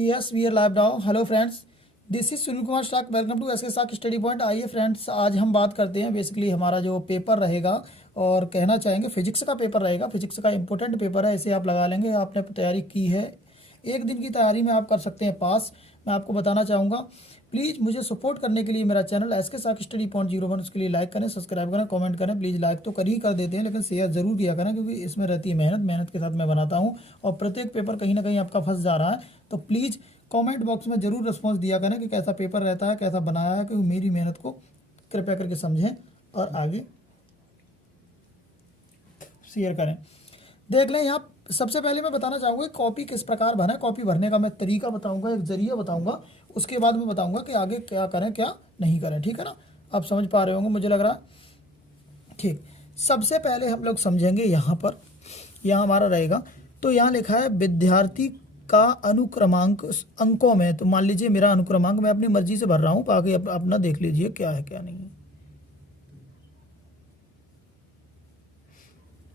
Yes we are live now. Hello friends, this is Sunil Kumar stock. Welcome to SK stock study point. आइए friends, आज हम बात करते हैं बेसिकली हमारा जो पेपर रहेगा, और कहना चाहेंगे फिजिक्स का पेपर रहेगा। फिजिक्स का इंपॉर्टेंट पेपर है, इसे आप लगा लेंगे। आपने तैयारी की है, एक दिन की तैयारी में आप कर सकते हैं पास। मैं आपको बताना चाहूँगा, प्लीज़ मुझे सपोर्ट करने के लिए मेरा channel SK stock study point 01 उसके लिए लाइक करें, सब्सक्राइब करें, कमेंट करें। प्लीज़ लाइक तो कर ही कर देते हैं, लेकिन शेयर जरूर किया करें, क्योंकि इसमें रहती है मेहनत। मेहनत के साथ मैं बनाता हूँ और प्रत्येक पेपर कहीं ना कहीं आपका फंस जा रहा है। तो प्लीज़ कमेंट बॉक्स में ज़रूर रिस्पॉन्स दिया करें कि कैसा पेपर रहता है, कैसा बनाया है, क्योंकि मेरी मेहनत को कृपया करके समझें और आगे शेयर करें। देख लें, यहाँ सबसे पहले मैं बताना चाहूँगा कॉपी किस प्रकार भरें। कॉपी भरने का मैं तरीका बताऊँगा, एक जरिया बताऊँगा, उसके बाद मैं बताऊँगा कि आगे क्या करें क्या नहीं करें। ठीक है ना, आप समझ पा रहे होंगे मुझे लग रहा है। ठीक, सबसे पहले हम लोग समझेंगे यहाँ पर, यहाँ हमारा रहेगा, तो यहाँ लिखा है विद्यार्थी का अनुक्रमांक अंकों में। तो मान लीजिए मेरा अनुक्रमांक मैं अपनी मर्जी से भर रहा हूँ, बाकी अपना देख लीजिए क्या है क्या नहीं है।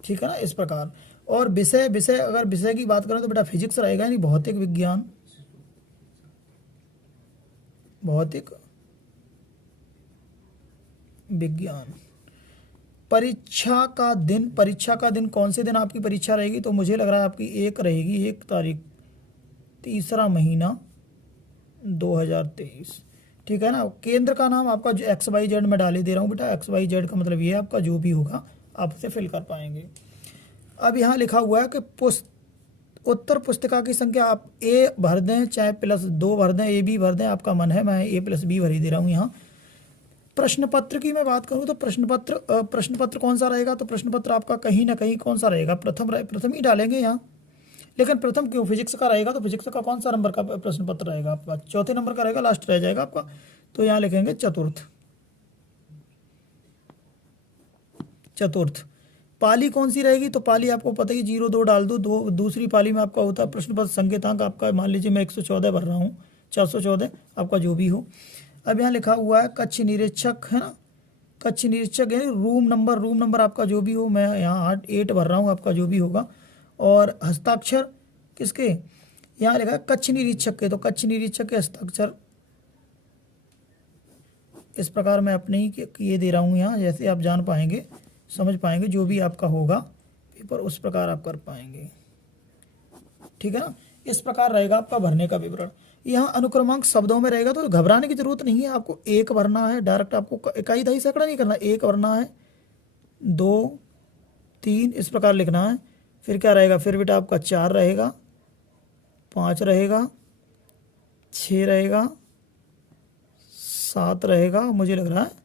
ठीक है ना, इस प्रकार। और विषय विषय अगर विषय की बात करें तो बेटा फिजिक्स रहेगा, यानी भौतिक विज्ञान, भौतिक विज्ञान। परीक्षा का दिन, परीक्षा का दिन कौन से दिन आपकी परीक्षा रहेगी? तो मुझे लग रहा है आपकी एक रहेगी, 1 तारीख, 3रा महीना 2023। ठीक है ना। केंद्र का नाम आपका जो XYZ में डाले दे रहा हूँ बेटा। XYZ का मतलब ये है आपका जो भी होगा आप उसे फिल कर पाएंगे। अब यहाँ लिखा हुआ है कि उत्तर पुस्तिका की संख्या आप A भर दें चाहे +2 भर दें, AB भर दें, आपका मन है। मैं A + B भर ही दे रहा हूँ यहाँ। प्रश्न पत्र की मैं बात करूँ तो प्रश्न पत्र कौन सा रहेगा? तो प्रश्न पत्र आपका कहीं ना कहीं कौन सा रहेगा? प्रथम ही डालेंगे यहाँ। लेकिन प्रथम क्यों? फिजिक्स का रहेगा, तो फिजिक्स का कौन सा नंबर का प्रश्न पत्र रहेगा आपका? चौथे नंबर का रहेगा, लास्ट रह जाएगा आपका। तो यहाँ लिखेंगे चतुर्थ। चतुर्थ। पाली कौन सी रहेगी? तो पाली आपको पता ही, 0-2 डाल दो। दूसरी पाली में आपका होता है प्रश्न पत्र संकेतांक आपका, मान लीजिए मैं 114 भर रहा हूँ, 414, आपका जो भी हो। अब यहाँ लिखा हुआ है कक्ष निरीक्षक, है ना, कक्ष निरीक्षक है। रूम नंबर आपका जो भी हो, मैं यहाँ 8 भर रहा हूँ, आपका जो भी होगा। और हस्ताक्षर किसके? यहाँ लिखा है कक्ष निरीक्षक के, तो कक्ष निरीक्षक के हस्ताक्षर इस प्रकार मैं अपने ही ये दे रहा हूँ यहाँ, जैसे आप जान पाएंगे, समझ पाएंगे, जो भी आपका होगा पेपर उस प्रकार आप कर पाएंगे। ठीक है ना, इस प्रकार रहेगा आपका भरने का विवरण। यहाँ अनुक्रमांक शब्दों में रहेगा, तो घबराने की जरूरत नहीं है। आपको 1 भरना है, डायरेक्ट आपको इकाई दही सैकड़ा नहीं करना, 1 भरना है, 2, 3 इस प्रकार लिखना है। फिर क्या रहेगा? फिर बेटा आपका 4 रहेगा, 5 रहेगा, 6 रहेगा, 7 रहेगा, मुझे लग रहा है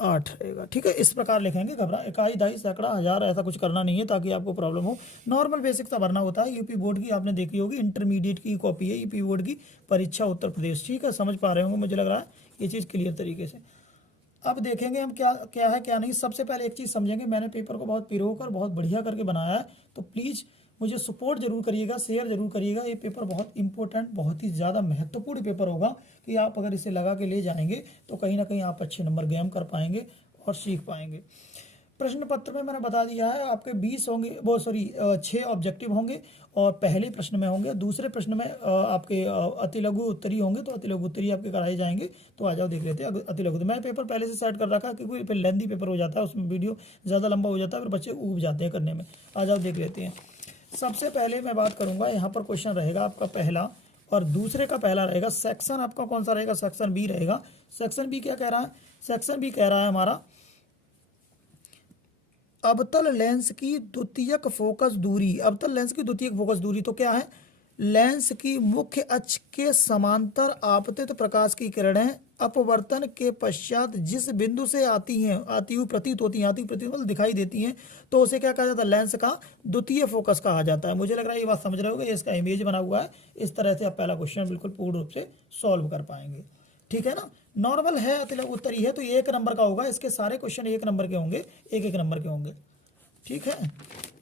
8 रहेगा। ठीक है, इस प्रकार लिखेंगे। घबरा इकाई दही सैकड़ा हज़ार ऐसा कुछ करना नहीं है, ताकि आपको प्रॉब्लम हो। नॉर्मल बेसिक सा भरना होता है। यूपी बोर्ड की आपने देखी होगी, इंटरमीडिएट की कॉपी है यूपी बोर्ड की परीक्षा उत्तर प्रदेश। ठीक है, समझ पा रहे होंगे, मुझे लग रहा है ये चीज़ क्लियर तरीके से। अब देखेंगे हम क्या क्या है क्या नहीं। सबसे पहले एक चीज़ समझेंगे, मैंने पेपर को बहुत पिरो कर बहुत बढ़िया करके बनाया है, तो प्लीज़ मुझे सपोर्ट जरूर करिएगा, शेयर जरूर करिएगा। ये पेपर बहुत इंपॉर्टेंट, बहुत ही ज़्यादा महत्वपूर्ण पेपर होगा, कि आप अगर इसे लगा के ले जाएंगे तो कहीं ना कहीं आप अच्छे नंबर गेम कर पाएंगे और सीख पाएंगे। प्रश्न पत्र में मैंने बता दिया है आपके 20 होंगे, वो सॉरी 6 ऑब्जेक्टिव होंगे, और पहले प्रश्न में होंगे। दूसरे प्रश्न में आपके अति लघु उत्तरी होंगे, तो अति लघु उत्तरी आपके कराए जाएंगे। तो आ जाओ देख लेते हैं अति लघु। मैं पेपर पहले से सेट कर रखा है, क्योंकि फिर लेंथी पेपर हो जाता है, उसमें वीडियो ज़्यादा लंबा हो जाता है, फिर बच्चे ऊब जाते हैं करने में। आ जाओ देख लेते हैं। सबसे पहले मैं बात करूंगा, यहाँ पर क्वेश्चन रहेगा आपका पहला, और दूसरे का पहला रहेगा। सेक्शन आपका कौन सा रहेगा? सेक्शन बी रहेगा। सेक्शन बी क्या कह रहा है? सेक्शन बी कह रहा है हमारा अवतल लेंस की द्वितीयक फोकस दूरी। अवतल लेंस की द्वितीयक फोकस दूरी तो क्या है? लेंस की मुख्य अक्ष के समांतर आपतित प्रकाश की किरणें अपवर्तन के पश्चात जिस बिंदु से आती हुई प्रतीत होती हैं, मतलब दिखाई देती हैं, तो उसे क्या कहा जाता है? लेंस का द्वितीय फोकस कहा जाता है। मुझे लग रहा है ये बात समझ रहे होगे, इसका इमेज बना हुआ है। इस तरह से आप पहला क्वेश्चन बिल्कुल पूर्ण रूप से सॉल्व कर पाएंगे। ठीक है ना, नॉर्मल है, अति लघु उत्तरी है, तो ये 1 नंबर का होगा। इसके सारे क्वेश्चन 1 नंबर के होंगे, 1-1 नंबर के होंगे। ठीक है,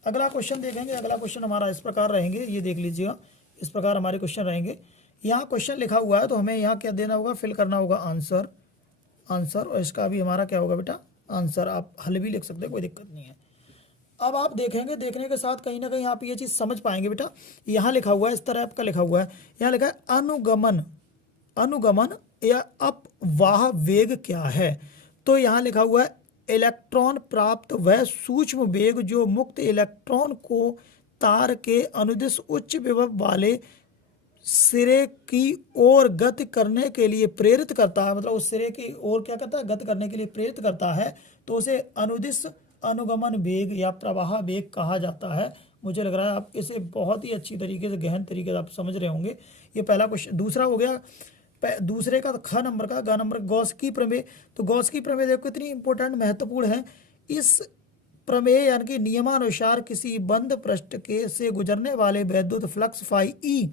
अगला क्वेश्चन देखेंगे। अगला क्वेश्चन हमारा इस प्रकार रहेंगे, ये देख लीजिएगा, इस प्रकार हमारे क्वेश्चन रहेंगे। यहाँ क्वेश्चन लिखा हुआ है, तो हमें यहाँ क्या देना होगा? फिल करना होगा आंसर, और इसका भी हमारा क्या होगा बेटा? आंसर। आप हल भी लिख सकते हैं, कोई दिक्कत नहीं है। अब आप देखेंगे, देखने के साथ कहीं ना कहीं आप ये चीज़ समझ पाएंगे बेटा। यहाँ लिखा हुआ है, इस तरह आपका लिखा हुआ है, यहाँ लिखा है अनुगमन, अनुगमन या अपवाह वेग क्या है। तो यहाँ लिखा हुआ है इलेक्ट्रॉन प्राप्त वह सूक्ष्म वेग जो मुक्त इलेक्ट्रॉन को तार के अनुदिश उच्च विभव वाले सिरे की ओर गति करने के लिए प्रेरित करता है, मतलब उस सिरे की ओर क्या करता है, गति करने के लिए प्रेरित करता है, तो उसे अनुदिश अनुगमन वेग या प्रवाह वेग कहा जाता है। मुझे लग रहा है आप इसे बहुत ही अच्छी तरीके से, गहन तरीके से आप समझ रहे होंगे। ये पहला क्वेश्चन। दूसरा हो गया, दूसरे का ख नंबर का, ग नंबर गॉस-की प्रमेय। तो गॉस-की प्रमेय देखो कितनी इंपॉर्टेंट, महत्वपूर्ण है। इस प्रमेय यानी कि नियमानुसार किसी बंद पृष्ठ के से गुजरने वाले वैद्युत फ्लक्स फाई ई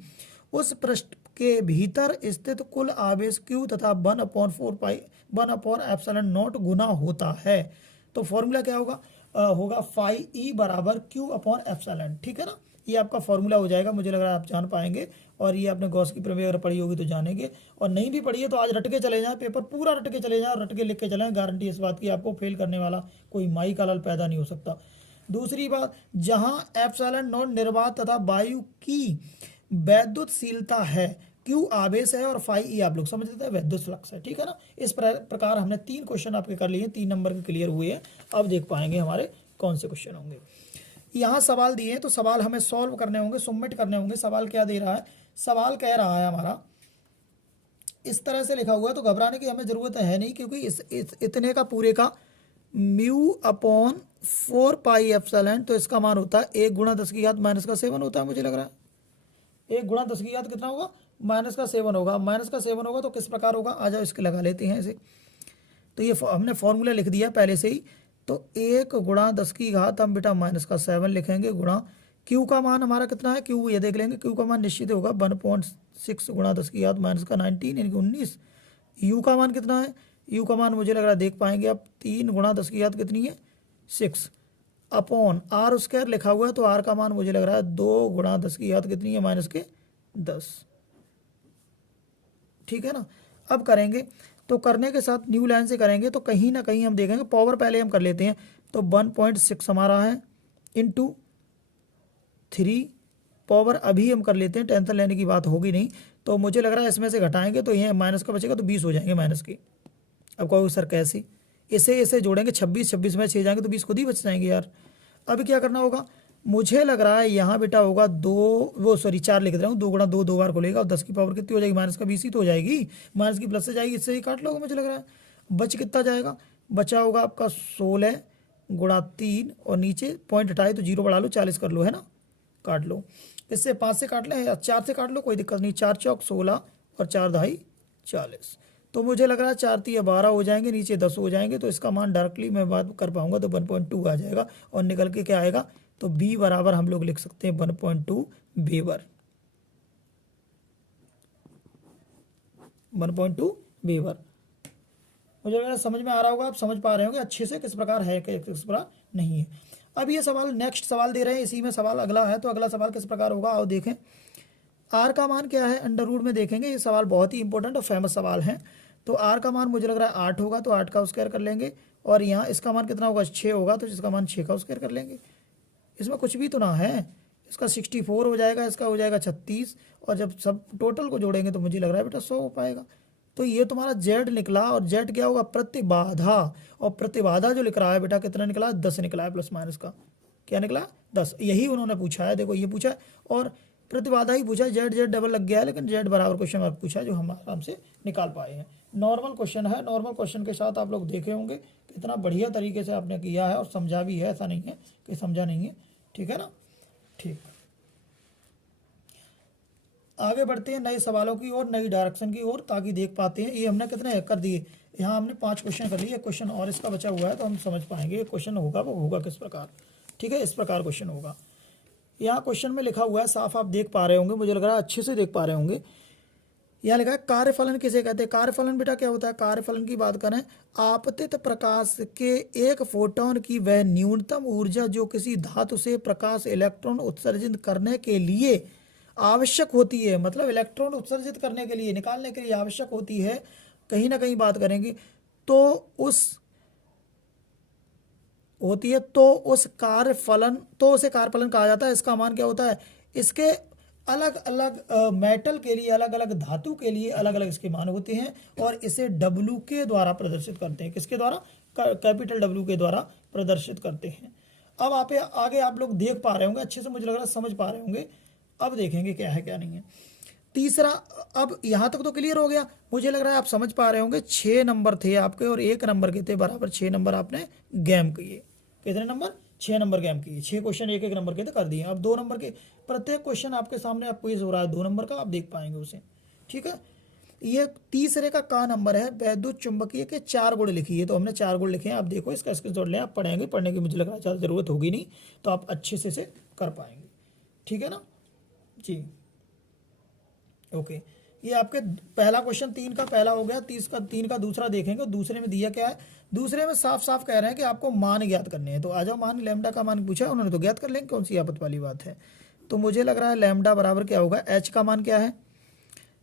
उस पृष्ठ के भीतर स्थित कुल आवेश Q तथा 1/4 गुना होता है। तो फॉर्मूला क्या होगा, होगा फाई ई बराबर Q/ε, ठीक है ना। ये आपका फॉर्मूला हो जाएगा, मुझे लग रहा है आप जान पाएंगे। और ये आपने गॉस की प्रमेय अगर पढ़ी होगी तो जानेंगे, और नहीं भी पढ़ी है तो आज रट के चले जाएं, पेपर पूरा रट के चले जाएं, रट के लिख के चलें। गारंटी इस बात की, आपको फेल करने वाला कोई माई का लाल पैदा नहीं हो सकता। दूसरी बात, जहां ε0 निर्वात तथा वायु की वैद्युतशीलता है, Q आवेश है और फाई ई आप लोग समझ लेते हैं वैद्युत फ्लक्स है, ठीक है ना। इस प्रकार हमने 3 क्वेश्चन आपके कर लिए, 3 नंबर के क्लियर हुए हैं। अब देख पाएंगे हमारे कौन से क्वेश्चन होंगे। यहाँ सवाल दिए हैं तो सवाल हमें सॉल्व करने होंगे, सबमिट करने होंगे। सवाल क्या दे रहा है, सवाल कह रहा है हमारा इस तरह से लिखा हुआ है, तो घबराने की हमें ज़रूरत है नहीं, क्योंकि इतने का पूरे का μ/4 पाई एप्सिलॉन, तो इसका मान होता है 1 × 10⁻⁷ होता है। मुझे लग रहा है 1 × 10⁻⁷ कितना होगा, -7 होगा। -7 होगा तो किस प्रकार होगा, आ जाओ इसके लगा लेते हैं इसे। तो ये हमने फॉर्मूला लिख दिया पहले से ही। तो 1 × 10⁻, हम बेटा -7 लिखेंगे, गुणा Q का मान हमारा कितना है, Q ये देख लेंगे, Q का मान निश्चित होगा 1.6 × 10⁻⁻19 यानी कि 19। U का मान कितना है, U का मान मुझे लग रहा है देख पाएंगे आप, 3 × 10⁻⁷ कितनी है, 6 अपॉन r² लिखा हुआ है, तो r का मान मुझे लग रहा है 2 × 10⁻⁻ कितनी है, -10, ठीक है ना। अब करेंगे तो करने के साथ न्यू लाइन से करेंगे तो कहीं ना कहीं हम देखेंगे, पावर पहले हम कर लेते हैं। तो 1.6 हमारा है इंटू 3 पावर अभी हम कर लेते हैं, टेंशन लेने की बात होगी नहीं। तो मुझे लग रहा है इसमें से घटाएंगे तो ये माइनस का बचेगा, तो 20 हो जाएंगे माइनस की। अब कहोगे सर कैसे, इसे जोड़ेंगे, 26 में 6 जाएंगे तो 20 खुद ही बच जाएंगे यार। अब क्या करना होगा, मुझे लग रहा है यहाँ बेटा होगा 4 लिख रहा हूँ, 2 × 2 2 बार खुलेगा, और 10 की पावर कितनी हो जाएगी, -20 ही तो हो जाएगी, माइनस की प्लस से जाएगी, इससे ही काट लोगे मुझे लग रहा है। बच कितना जाएगा, बचा होगा आपका 16 × 3, और नीचे पॉइंट हटाए तो 0 बढ़ा लो, 40 कर लो, है ना, काट लो। इससे 5 से काट लें या 4 से काट लो, कोई दिक्कत नहीं। 4 चौक 16 और 4 दहाई 40। तो मुझे लग रहा है 4 3 12 हो जाएंगे, नीचे 10 हो जाएंगे, तो इसका मान डायरेक्टली मैं बात कर पाऊंगा तो 1.2 आ जाएगा। और निकल के क्या आएगा, तो B बराबर हम लोग लिख सकते हैं 1.2 वेबर, 1.2 वेबर। मुझे लग रहा है समझ में आ रहा होगा, आप समझ पा रहे होंगे अच्छे से किस प्रकार है, किस प्रकार नहीं है। अब ये सवाल नेक्स्ट सवाल दे रहे हैं, इसी में सवाल अगला है, तो अगला सवाल किस प्रकार होगा आओ देखें। R का मान क्या है, अंडर रूट में देखेंगे। ये सवाल बहुत ही इंपॉर्टेंट और फेमस सवाल है। तो R का मान मुझे लग रहा है 8 होगा, तो 8 का स्क्वायर कर लेंगे, और यहाँ इसका मान कितना होगा, 6 होगा, तो जिसका मान 6 का स्क्वायर कर लेंगे। इसमें कुछ भी तो ना है, इसका 64 हो जाएगा, इसका हो जाएगा 36, और जब सब टोटल को जोड़ेंगे तो मुझे लग रहा है बेटा 100 हो पाएगा। तो ये तुम्हारा Z निकला, और Z क्या होगा, प्रतिबाधा। और प्रतिबाधा जो लिख रहा है बेटा कितना निकला, 10 निकला है, प्लस माइनस का क्या निकला, 10। यही उन्होंने पूछा है, देखो ये पूछा है, और प्रतिबाधा ही पूछा है, Z डबल लग गया है, लेकिन Z बराबर क्वेश्चन मार्क पूछा है, जो हम आराम से निकाल पाए हैं। नॉर्मल क्वेश्चन है, नॉर्मल क्वेश्चन के साथ आप लोग देखे होंगे कितना बढ़िया तरीके से आपने किया है और समझा भी है, ऐसा नहीं है कि समझा नहीं है, ठीक है ना। ठीक, आगे बढ़ते हैं नए सवालों की ओर, नई डायरेक्शन की ओर, ताकि देख पाते हैं। ये हमने कितने कर दिए, यहाँ हमने 5 क्वेश्चन कर लिए, क्वेश्चन और इसका बचा हुआ है, तो हम समझ पाएंगे क्वेश्चन होगा वो होगा किस प्रकार, ठीक है। इस प्रकार क्वेश्चन होगा। यहाँ क्वेश्चन में लिखा हुआ है, साफ आप देख पा रहे होंगे, मुझे लग रहा है अच्छे से देख पा रहे होंगे। यहाँ लिखा है कार्यफलन किसे कहते हैं। कार्यफलन बेटा क्या होता है, कार्यफलन की बात करें, आपतित प्रकाश के एक फोटोन की वह न्यूनतम ऊर्जा जो किसी धातु से प्रकाश इलेक्ट्रॉन उत्सर्जित करने के लिए आवश्यक होती है, मतलब इलेक्ट्रॉन उत्सर्जित करने के लिए, निकालने के लिए आवश्यक होती है, कहीं ना कहीं बात करेंगे, तो उस होती है तो उस कार्यफलन, तो उसे कार्यफलन कहा जाता है। इसका मान क्या होता है, इसके अलग अलग मेटल के लिए, अलग अलग धातु के लिए अलग अलग इसके मान होते हैं और इसे डब्ल्यू के द्वारा प्रदर्शित करते हैं। किसके द्वारा, कैपिटल डब्ल्यू के द्वारा प्रदर्शित करते हैं। अब आप आगे आप लोग देख पा रहे होंगे अच्छे से, मुझे लग रहा है समझ पा रहे होंगे। अब देखेंगे क्या है क्या नहीं है। तीसरा, अब यहाँ तक तो क्लियर हो गया, मुझे लग रहा है आप समझ पा रहे होंगे। 6 नंबर थे आपके और 1 नंबर के थे, बराबर 6 नंबर आपने गैम किए। कितने नंबर, 6 नंबर गैम किए। 6 क्वेश्चन 1 1 नंबर के तो कर दिए। अब 2 नंबर के, प्रत्येक क्वेश्चन आपके सामने आप क्विज हो रहा है 2 नंबर का, आप देख पाएंगे उसे। ठीक है, ये तीसरे का नंबर है, वैद्युत चुंबकीय के 4 गुण लिखिए। तो हमने 4 गुण लिखे हैं, आप देखो इसका स्क्रीनशॉट लें, आप पढ़ेंगे, पढ़ने की मुझे लग रहा है ज़्यादा ज़रूरत होगी नहीं, तो आप अच्छे से इसे कर पाएंगे। ठीक है ना जी, ओके। ये आपके पहला क्वेश्चन 3 का पहला हो गया। 3 का दूसरा देखेंगे। दूसरे में दिया क्या है, दूसरे में साफ साफ कह रहे हैं कि आपको मान ज्ञात करने हैं। तो आ जाओ, मान लैम्डा का मान पूछा उन्होंने, तो ज्ञात कर लेंगे, कौन सी आपत वाली बात है। तो मुझे लग रहा है लैम्डा बराबर क्या होगा, एच का मान क्या है,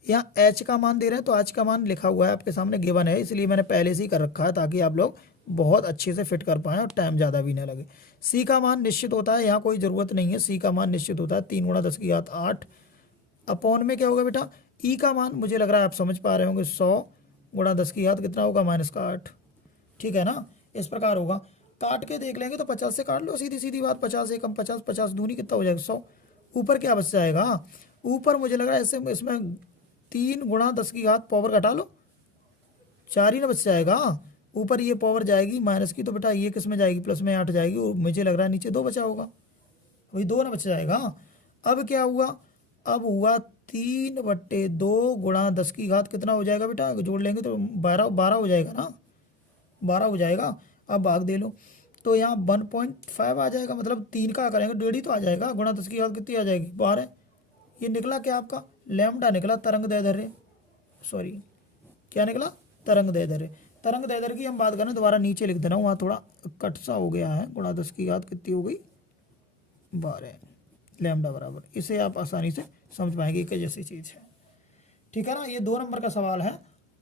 यहाँ एच का मान दे रहे हैं, तो एच का मान लिखा हुआ है आपके सामने, गिवन है, इसलिए मैंने पहले से ही कर रखा है ताकि आप लोग बहुत अच्छे से फिट कर पाएँ और टाइम ज़्यादा भी ना लगे। सी का मान निश्चित होता है, यहाँ कोई ज़रूरत नहीं है, सी का मान निश्चित होता है 3 × 10⁸ अपॉन में क्या होगा बेटा, ई का मान मुझे लग रहा है आप समझ पा रहे होंगे, 100 × 10⁸ कितना होगा, -8। ठीक है ना, इस प्रकार होगा। काट के देख लेंगे तो 50 से काट लो, सीधी सीधी बात, 50 एकम 50, 50 दूनी कितना हो जाएगा, 100। ऊपर क्या बच जाएगा, ऊपर मुझे लग रहा है ऐसे इसमें 3 × 10⁻, पावर घटा लो, 4 ही ना बच जाएगा। ऊपर ये पावर जाएगी माइनस की, तो बेटा ये किस में जाएगी, प्लस में 8 जाएगी, और मुझे लग रहा है नीचे 2 बचा होगा, वही 2 ना बच जाएगा। अब क्या हुआ, अब हुआ 3/2 × 10⁻, कितना हो जाएगा बेटा, जोड़ लेंगे तो 12 हो जाएगा ना, 12 हो जाएगा। अब भाग दे लो, तो यहाँ 1.5 आ जाएगा, मतलब 3 का करेंगे 1.5 ही तो आ जाएगा, × 10⁻ कितनी आ जाएगी, 12। ये निकला क्या आपका, लैम्डा निकला, तरंग दैर्ध्य, सॉरी क्या निकला, तरंग दैर्ध्य। तरंग दैर्ध्य की हम बात करें, दोबारा नीचे लिख देना, वहाँ थोड़ा कट सा हो गया है, × 10⁻ कितनी हो गई, 12 लैम्डा बराबर। इसे आप आसानी से समझ पाएंगे कि जैसी चीज़ है। ठीक है ना, ये 2 नंबर का सवाल है,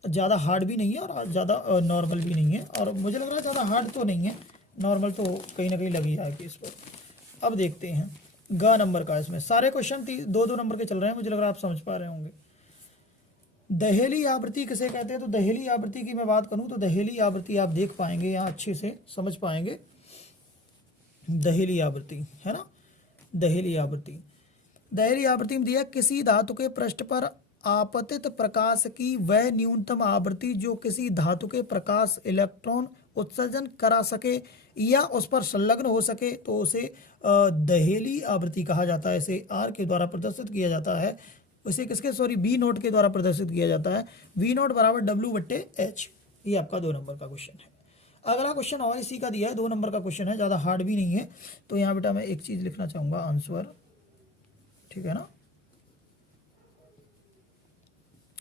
ज़्यादा हार्ड भी नहीं है और ज़्यादा नॉर्मल भी नहीं है, और मुझे लग रहा है ज़्यादा हार्ड तो नहीं है, नॉर्मल तो कहीं ना कहीं लगी जाएगी इस पर। अब देखते हैं ग नंबर का, इसमें सारे क्वेश्चन 2-2 नंबर के चल रहे हैं, मुझे लग रहा है आप समझ पा रहे होंगे। दहेली आवृत्ति किसे कहते हैं, तो दहेली आवृत्ति की मैं बात करूं तो दहेली आवृत्ति आप देख पाएंगे, यहाँ अच्छे से समझ पाएंगे। दहेली आवृत्ति है ना, दहेली आवृत्ति, दहेली आवृत्ति में दिया, किसी धातु के पृष्ठ पर आपतित प्रकाश की वह न्यूनतम आवृत्ति जो किसी धातु के प्रकाश इलेक्ट्रॉन उत्सर्जन करा सके या उस पर संलग्न हो सके, तो उसे दहेली आवृत्ति कहा जाता है। इसे आर के द्वारा प्रदर्शित किया जाता है, उसे किसके, सॉरी बी नोट के द्वारा प्रदर्शित किया जाता है। वी नोट बराबर W/H। ये आपका 2 नंबर का क्वेश्चन है। अगला क्वेश्चन और इसी का दिया है, 2 नंबर का क्वेश्चन है, ज़्यादा हार्ड भी नहीं है। तो यहाँ बेटा मैं एक चीज़ लिखना चाहूँगा, आंसर, ठीक है ना,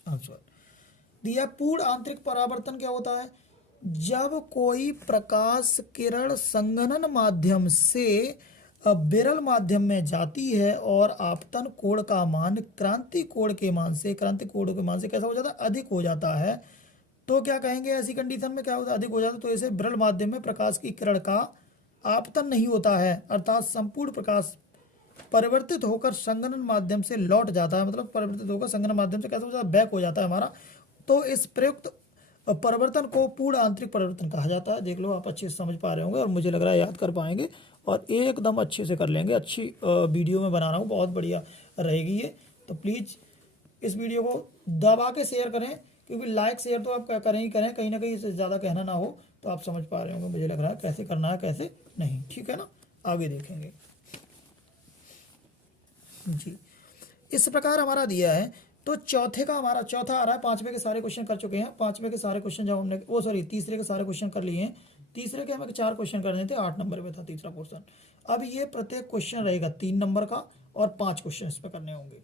आंसर दिया, पूर्ण आंतरिक परावर्तन क्या होता है, जब कोई प्रकाश किरण संघनन माध्यम से विरल माध्यम में जाती है और आपतन कोण का मान क्रांति कोण के मान से कैसा हो जाता है, अधिक हो जाता है। तो क्या कहेंगे, ऐसी कंडीशन में क्या होता है, अधिक हो जाता है, तो इसे विरल माध्यम में प्रकाश की किरण का आपतन नहीं होता है, अर्थात संपूर्ण प्रकाश परिवर्तित होकर संघनन माध्यम से लौट जाता है, मतलब परिवर्तित होकर संघनन माध्यम से कैसा हो जाता है, बैक हो जाता है हमारा। तो इस प्रयुक्त परिवर्तन को पूर्ण आंतरिक परिवर्तन कहा जाता है। देख लो, आप अच्छे से समझ पा रहे होंगे और मुझे लग रहा है याद कर पाएंगे और एकदम अच्छे से कर लेंगे। अच्छी वीडियो में बना रहा हूँ, बहुत बढ़िया रहेगी ये। तो प्लीज़ इस वीडियो को दबा के शेयर करें, क्योंकि लाइक शेयर तो आप करें ही करें, कहीं ना कहीं इससे ज़्यादा कहना ना हो। तो आप समझ पा रहे होंगे, मुझे लग रहा है कैसे करना है कैसे नहीं। ठीक है ना, आगे देखेंगे जी। इस प्रकार हमारा दिया है। तो चौथे का हमारा चौथा आ रहा है, 5वें के सारे क्वेश्चन कर चुके हैं। 5वें के सारे क्वेश्चन जब हमने तीसरे के सारे क्वेश्चन कर लिए हैं। तीसरे के हमें 4 क्वेश्चन करने थे, 8 नंबर पे था तीसरा क्वेश्चन। अब ये प्रत्येक क्वेश्चन रहेगा 3 नंबर का और 5 क्वेश्चन इस पर करने होंगे।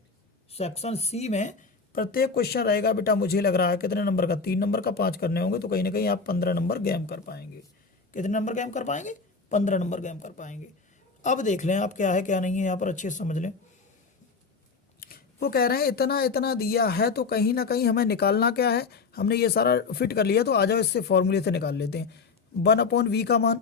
सेक्शन सी में प्रत्येक क्वेश्चन रहेगा बेटा, मुझे लग रहा है कितने नंबर का, 3 नंबर का 5 करने होंगे। तो कहीं ना कहीं आप 15 नंबर गेम कर पाएंगे। कितने नंबर गेम कर पाएंगे, 15 नंबर गेम कर पाएंगे। अब देख लें आप क्या है क्या नहीं है, यहाँ पर अच्छे से समझ लें। वो कह रहे हैं इतना इतना दिया है, तो कहीं ना कहीं हमें निकालना क्या है, हमने ये सारा फिट कर लिया। तो आ जाओ इससे फॉर्मूले से निकाल लेते हैं। 1/V का मान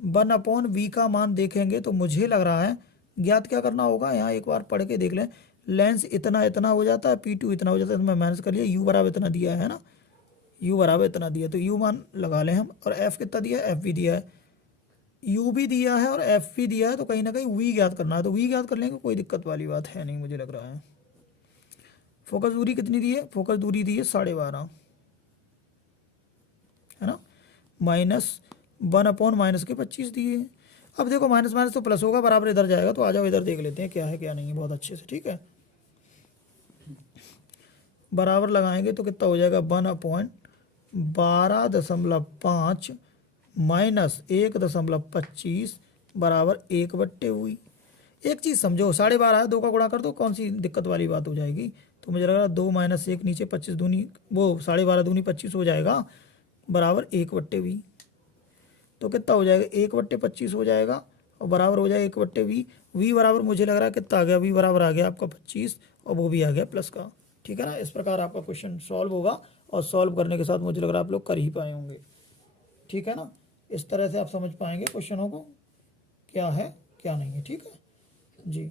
1/v का मान देखेंगे तो मुझे लग रहा है ज्ञात क्या करना होगा, यहाँ एक बार पढ़ के देख लें। लेंस इतना इतना हो जाता है, P2 इतना हो जाता है, तो मैं माइनस कर लिया, u बराबर इतना दिया है ना, u बराबर इतना दिया, तो u मान लगा लें हम। और f कितना दिया है, f भी दिया है, u भी दिया है और f भी दिया है, तो कहीं ना कहीं v ज्ञात करना है, तो v ज्ञात कर लेंगे, कोई दिक्कत वाली बात है नहीं मुझे लग रहा है। फोकस दूरी कितनी दी है, फोकस दूरी दी है 12.5, है ना, -1/-25 दिए। अब देखो माइनस माइनस तो प्लस होगा, बराबर इधर जाएगा, तो आ जाओ इधर देख लेते हैं क्या है क्या नहीं है बहुत अच्छे से, ठीक है। बराबर लगाएंगे तो कितना हो जाएगा, 1/12.5 -1.25 बराबर 1/, हुई। एक चीज़ समझो, 12.5 है, 2 का गुणा कर दो, कौन सी दिक्कत वाली बात हो जाएगी। तो मुझे लग रहा है 2 - 1 नीचे 25 दूनी, वो 12.5 दूनी 25 हो जाएगा, बराबर 1/v। तो कितना हो जाएगा, 1/25 हो जाएगा, और बराबर हो जाएगा 1/v। v बराबर मुझे लग रहा है कितना आ गया, v बराबर आ गया आपका 25, और वो भी आ गया प्लस का, ठीक है ना। इस प्रकार आपका क्वेश्चन सॉल्व होगा, और सॉल्व करने के साथ मुझे लग रहा है आप लोग कर ही पाए होंगे, ठीक है ना। इस तरह से आप समझ पाएंगे क्वेश्चनों को क्या है क्या नहीं है, ठीक है जी।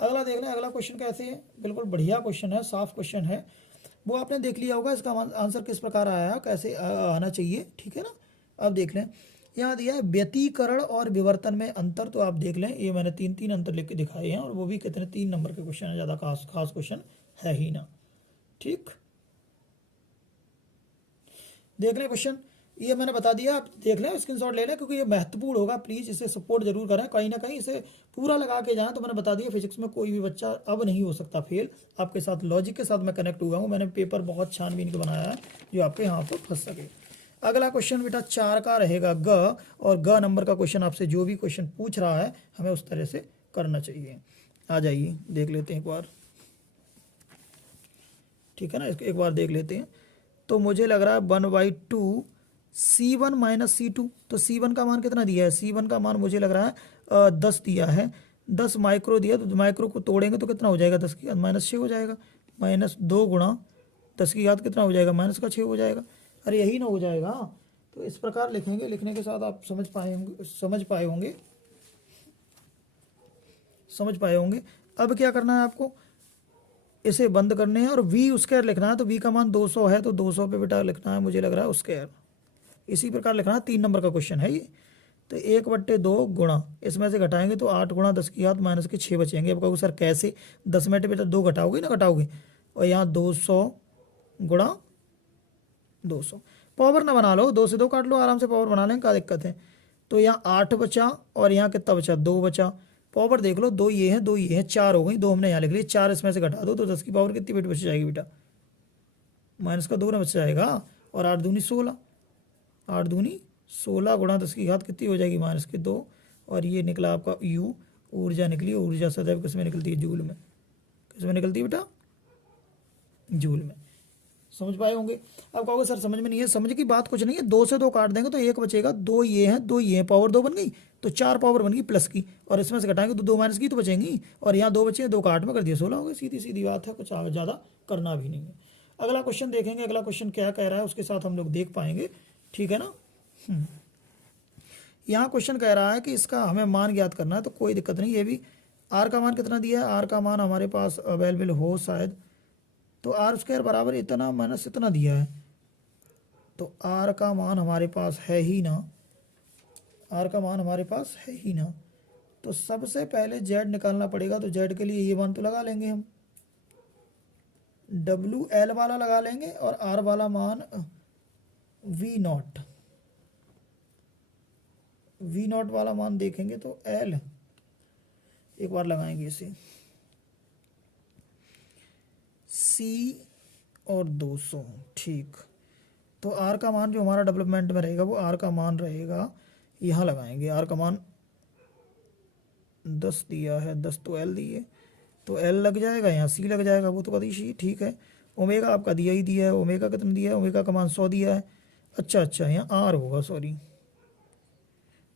अगला देख लें, अगला क्वेश्चन कैसे है, बिल्कुल बढ़िया क्वेश्चन है, साफ क्वेश्चन है, वो आपने देख लिया होगा, इसका आंसर किस प्रकार आया, कैसे आना चाहिए, ठीक है ना। अब देख लें, यहाँ दिया है व्यतीकरण और विवर्तन में अंतर, तो आप देख लें, ये मैंने 3 अंतर लिख के दिखाए हैं, और वो भी कितने 3 नंबर के क्वेश्चन है, ज़्यादा खास क्वेश्चन है ही ना, ठीक। देख लें क्वेश्चन, ये मैंने बता दिया, आप देख लें, स्क्रीनशॉट ले लें, क्योंकि ये महत्वपूर्ण होगा, प्लीज़ इसे सपोर्ट जरूर करें, कहीं ना कहीं इसे पूरा लगा के जाएं। तो मैंने बता दिया, फिजिक्स में कोई भी बच्चा अब नहीं हो सकता फेल, आपके साथ लॉजिक के साथ मैं कनेक्ट हुआ हूँ, मैंने पेपर बहुत छानबीन के बनाया है जो आपके यहाँ पर फंस सके। अगला क्वेश्चन बेटा 4 का रहेगा ग, और ग नंबर का क्वेश्चन आपसे जो भी क्वेश्चन पूछ रहा है हमें उस तरह से करना चाहिए। आ जाइए देख लेते हैं एक बार, ठीक है ना, एक बार देख लेते हैं। तो मुझे लग रहा है 1/2 C1 - C2, तो C1 का मान कितना दिया है, C1 का मान मुझे लग रहा है 10 दिया है, 10 माइक्रो दिया, तो माइक्रो को तोड़ेंगे तो कितना हो जाएगा, 10 की -6 हो जाएगा, -2 गुणा 10 की घात कितना हो जाएगा, -6 हो जाएगा। अरे यही ना हो जाएगा, तो इस प्रकार लिखेंगे, लिखने के साथ आप समझ पाए होंगे। अब क्या करना है आपको, इसे बंद करने हैं, और v स्क्वायर लिखना है, तो v का मान 200 है, तो 200 पे बेटा लिखना है, मुझे लग रहा है स्क्वायर, इसी प्रकार लिखना है, 3 नंबर का क्वेश्चन है ये। तो 1/2 गुणा, इसमें से घटाएंगे तो 8 गुणा 10 की घात -6 बचेंगे। अब कहोगे सर कैसे, 10 में बेटा 2 घटाओगे ना, घटाओगे, और यहाँ 200 गुणा 200, पावर ना बना लो, 2 से 2 काट लो, आराम से पावर बना लें, क्या दिक्कत है। तो यहाँ 8 बचा, और यहाँ कितना बचा, 2 बचा, पावर देख लो, 2 ये है 2 ये है, 4 हो गई, 2 हमने यहाँ लिख ली, 4 इसमें से घटा दो, तो 10 की पावर कितनी बेट बच जाएगी बेटा, -2 ना बच जाएगा, और 8 दूनी 16, 8 दूनी 16 गुणा 10 की घात कितनी हो जाएगी, -2, और ये निकला आपका u, ऊर्जा निकली, ऊर्जा सदैव किस में निकलती है, जूल में, किस में निकलती है बेटा, जूल में। समझ पाए होंगे। अब कहोगे सर समझ में नहीं है, समझ की बात कुछ नहीं है, 2 से 2 काट देंगे तो 1 बचेगा, 2 ये हैं 2 ये हैं, पावर 2 बन गई, तो 4 पावर बन गई प्लस की, और इसमें से घटाएंगे तो 2 माइनस की तो बचेंगी, और यहाँ 2 बचे, 2 का 8 में कर दिया 16 हो गए, सीधी सीधी बात है, कुछ आगे ज़्यादा करना भी नहीं है। अगला क्वेश्चन देखेंगे, अगला क्वेश्चन क्या कह रहा है, उसके साथ हम लोग देख पाएंगे, ठीक है ना। यहाँ क्वेश्चन कह रहा है कि इसका हमें मान ज्ञात करना है, तो कोई दिक्कत नहीं, ये भी आर का मान कितना दिया है, आर का मान हमारे पास अवेलेबल हो शायद, तो आर स्क्वायर बराबर इतना माइनस इतना दिया है, तो आर का मान हमारे पास है ही ना, आर का मान हमारे पास है ही ना, तो सबसे पहले जेड निकालना पड़ेगा, तो जेड के लिए ये मान तो लगा लेंगे हम, डब्ल्यू एल वाला लगा लेंगे, और आर वाला मान वी नॉट वाला मान देखेंगे तो एल, एक बार लगाएंगे इसे, सी और 200, ठीक। तो आर का मान जो हमारा डेवलपमेंट में रहेगा, वो आर का मान रहेगा, यहाँ लगाएंगे, आर का मान 10 दिया है, 10 तो एल दिए, तो एल लग जाएगा, यहाँ सी लग जाएगा, वो तो पता ही, ठीक है। ओमेगा आपका दिया ही दिया है, ओमेगा कितना दिया है, ओमेगा का मान 100 दिया है, अच्छा यहाँ आर होगा, सॉरी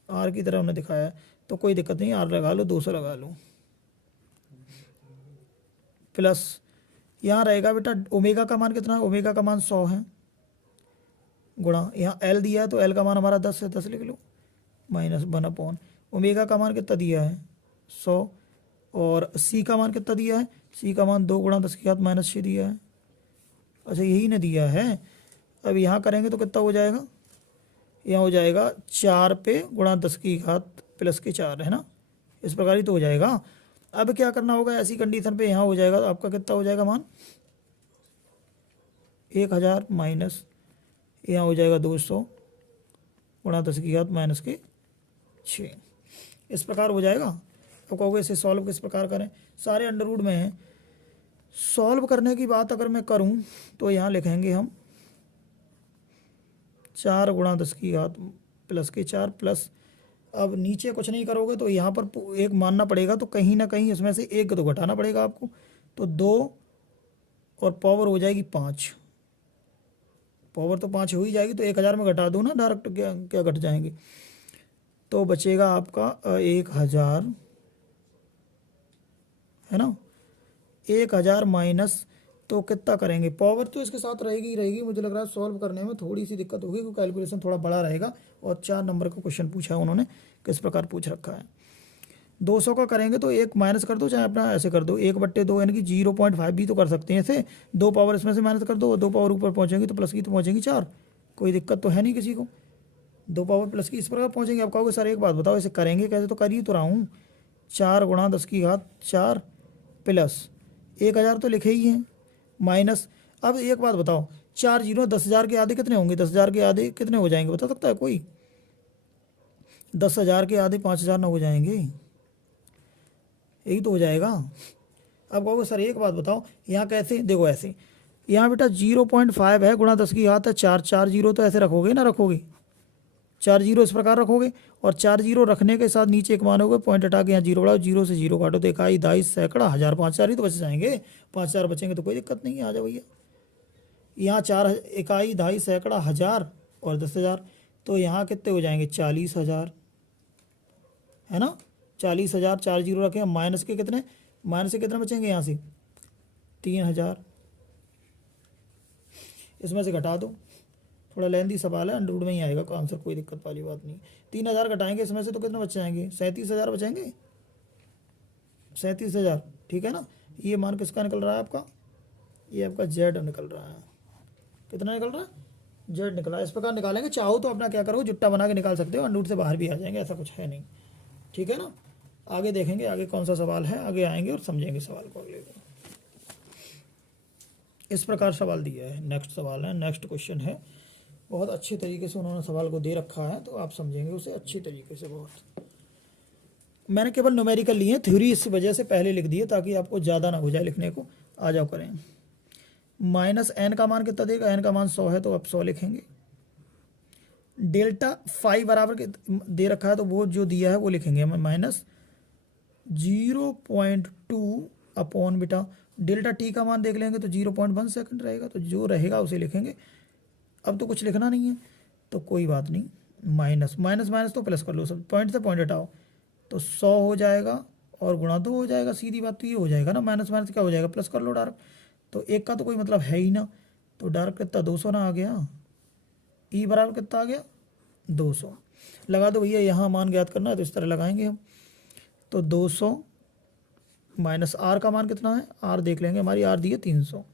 आर की तरह हमने दिखाया है, तो कोई दिक्कत नहीं, आर लगा लो, 200 लगा लो, प्लस यहाँ रहेगा बेटा ओमेगा का मान कितना है, ओमेगा का मान 100 है, गुणा यहाँ एल दिया है, तो एल का मान हमारा 10 है, 10 लिख लो, -1/, ओमेगा का मान कितना दिया है 100, और सी का मान कितना दिया है, सी का मान 2 × 10⁻⁻6 दिया है। अच्छा यही ना दिया है। अब यहाँ करेंगे तो कितना हो जाएगा, यहाँ हो जाएगा 4 पे गुणा 10⁻+4 है ना, इस प्रकार ही तो हो जाएगा। अब क्या करना होगा, ऐसी कंडीशन पे यहाँ हो जाएगा तो आपका कितना हो जाएगा मान 1000 माइनस यहाँ हो जाएगा 200 गुणा 10⁻⁻6, इस प्रकार हो जाएगा। तो कहोगे इसे सॉल्व किस प्रकार करें, सारे अंडरवुड में है। सॉल्व करने की बात अगर मैं करूं तो यहाँ लिखेंगे हम 4 × 10⁻+4 प्लस, अब नीचे कुछ नहीं करोगे तो यहाँ पर एक मानना पड़ेगा, तो कहीं ना कहीं इसमें से एक तो घटाना पड़ेगा आपको, तो 2 और पावर हो जाएगी 5, पावर तो 5 हो ही जाएगी, तो 1000 में घटा दो ना डायरेक्ट, क्या घट जाएंगे, तो बचेगा आपका 1000 है ना, 1000 माइनस, तो कितना करेंगे, पावर तो इसके साथ रहेगी ही रहेगी। मुझे लग रहा है सॉल्व करने में थोड़ी सी दिक्कत होगी क्योंकि कैलकुलेशन थोड़ा बड़ा रहेगा, और 4 नंबर का क्वेश्चन पूछा है उन्होंने, किस प्रकार पूछ रखा है। 200 का करेंगे तो 1 माइनस कर दो, चाहे अपना ऐसे कर दो 1/2, यानी कि 0.5 भी तो कर सकते हैं ऐसे, 2 पावर इसमें से माइनस कर दो, 2 पावर ऊपर पहुँचेंगी तो प्लस की तो पहुँचेंगी 4, कोई दिक्कत तो है नहीं किसी को, 2 पावर प्लस की इस प्रकार पहुँचेंगे। आप कहोगे सर एक बात बताओ ऐसे करेंगे कैसे, तो कर ही तो रहा हूँ, 4 × 10⁻4 प्लस 1000 तो लिखे ही हैं माइनस। अब एक बात बताओ, 4 0 10,000 के आधे कितने होंगे, 10,000 के आधे कितने हो जाएंगे बता सकता है कोई, 10,000 के आधे 5,000 ना हो जाएंगे, यही तो हो जाएगा। अब कहोगे सर एक बात बताओ यहाँ कैसे, देखो ऐसे, यहाँ बेटा 0.5 है गुणा 10⁻4, 4 0 तो ऐसे रखोगे ना, रखोगे 4 0 इस प्रकार रखोगे, और 4 0 रखने के साथ नीचे एक मानोगे, पॉइंट हटा के यहाँ 0 बढ़ाओ, 0 से 0 काटो तो 1 2 सैकड़ा 1000 5 4 ही तो बच जाएंगे, 5 4 बचेंगे तो कोई दिक्कत नहीं है, आ जाओ भैया। यहाँ 4 1 2 सैकड़ा 1000 और 10,000, तो यहाँ कितने हो जाएंगे 40,000 है ना, 40,000, 4 0 रखें, माइनस के कितने, माइनस से कितने बचेंगे यहाँ से 3,000, इसमें से घटा दो, थोड़ा लेंदी सवाल है, अंडरवुड में ही आएगा आंसर, कोई दिक्कत वाली बात नहीं। 3,000 घटाएंगे इसमें से तो कितने बच जाएंगे, 37,000 बचेंगे, 37,000 ठीक है ना। ये मान किसका निकल रहा है आपका, ये आपका जेड निकल रहा है, कितना निकल रहा है, जेड निकला। इस प्रकार निकालेंगे, चाहो तो अपना क्या करो जुट्टा बना के निकाल सकते हो, अंडरवुड से बाहर भी आ जाएंगे, ऐसा कुछ है नहीं, ठीक है ना। आगे देखेंगे आगे कौन सा सवाल है, आगे आएंगे और समझेंगे सवाल को अगले को। इस प्रकार सवाल दिया है, नेक्स्ट सवाल है, नेक्स्ट क्वेश्चन है, बहुत अच्छे तरीके से उन्होंने सवाल को दे रखा है, तो आप समझेंगे उसे अच्छी तरीके से। बहुत मैंने केवल न्यूमेरिकल लिए, थ्योरी इस वजह से पहले लिख दिए ताकि आपको ज़्यादा ना हो जाए लिखने को। आ जाओ करें, -n का मान कितना देगा, n का मान 100 है तो आप 100 लिखेंगे। डेल्टा फाई बराबर दे रखा है तो वो जो दिया है वो लिखेंगे हम -0.2 अपॉन बेटा डेल्टा टी का मान देख लेंगे तो 0.1 सेकंड रहेगा, तो जो रहेगा उसे लिखेंगे। अब तो कुछ लिखना नहीं है तो कोई बात नहीं, माइनस माइनस माइनस तो प्लस कर लो, सब पॉइंट से पॉइंट हटाओ तो 100 हो जाएगा और गुणा 2 हो जाएगा, सीधी बात तो ये हो जाएगा ना, माइनस माइनस क्या हो जाएगा प्लस कर लो डायरेक्ट, तो एक का तो कोई मतलब है ही ना, तो डायरेक्ट कितना 200 ना आ गया, ई बराबर कितना आ गया 200। लगा दो भैया, यहाँ मान ज्ञात करना है तो इस तरह लगाएंगे हम, तो 200 माइनस आर का मान कितना है, आर देख लेंगे, हमारी आर दी है 300,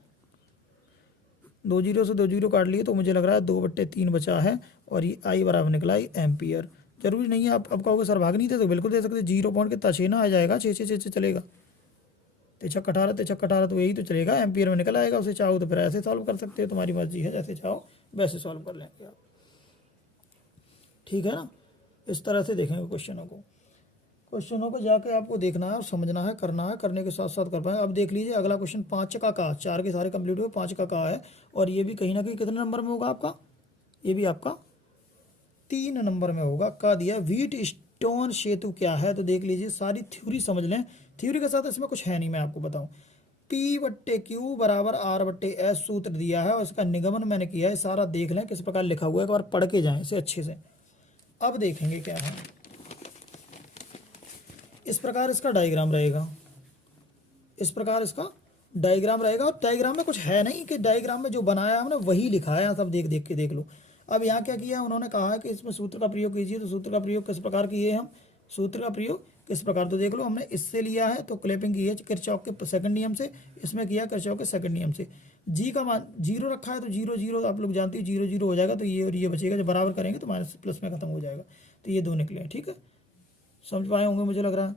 2 0 से 2 0 काट लिए तो मुझे लग रहा है 2/3 बचा है, और ये आई बराबर निकला एम्पियर। जरूरी नहीं है आप अब कहोगे सर भाग नहीं थे तो बिल्कुल दे सकते, 0 पॉइंट कितना 6 ना आ जाएगा, 6 6 6 चलेगा, 3 6 18 3 6 18 तो यही तो चलेगा, एम्पियर में निकल आएगा। उसे चाहो तो फिर ऐसे सॉल्व कर सकते हो, तुम्हारी मर्जी है, जैसे चाहो वैसे सॉल्व कर लेंगे आप, ठीक है ना। इस तरह से देखेंगे क्वेश्चनों को जाके आपको देखना है और समझना है, करना है, करने के साथ साथ कर पाए। अब देख लीजिए अगला क्वेश्चन 5 का 4 के सारे कंप्लीट हुए, 5 का है, और ये भी कहीं ना कहीं कितने नंबर में होगा आपका, ये भी आपका 3 नंबर में होगा। का दिया व्हीट स्टोन सेतु क्या है, तो देख लीजिए सारी थ्योरी समझ लें, थ्योरी के साथ इसमें कुछ है नहीं, मैं आपको बताऊं, P/Q बराबर R/S सूत्र दिया है और उसका निगमन मैंने किया है, सारा देख लें किस प्रकार लिखा हुआ है, एक बार पढ़ के जाएं इसे अच्छे से। अब देखेंगे क्या है, इस प्रकार इसका डायग्राम रहेगा, इस प्रकार इसका डायग्राम रहेगा, और डायग्राम में कुछ है नहीं कि डायग्राम में जो बनाया हमने वही लिखा है, सब देख देख के देख लो। अब यहाँ क्या किया, उन्होंने कहा है कि इसमें सूत्र का प्रयोग कीजिए। तो सूत्र का प्रयोग किस प्रकार किए हम, सूत्र का प्रयोग किस प्रकार, तो देख लो हमने इससे लिया है तो क्लैपिंग की है किरचॉफ के सेकंड नियम से, इसमें किया किरचॉफ के सेकंड नियम से। जी का मान 0 रखा है तो 0 0 आप लोग जानते हो 0 0 हो जाएगा, तो ये और ये बचेगा, जब बराबर करेंगे तो माइनस प्लस में खत्म हो जाएगा, तो ये 2 निकले हैं। ठीक है, समझ पाए होंगे मुझे लग रहा है।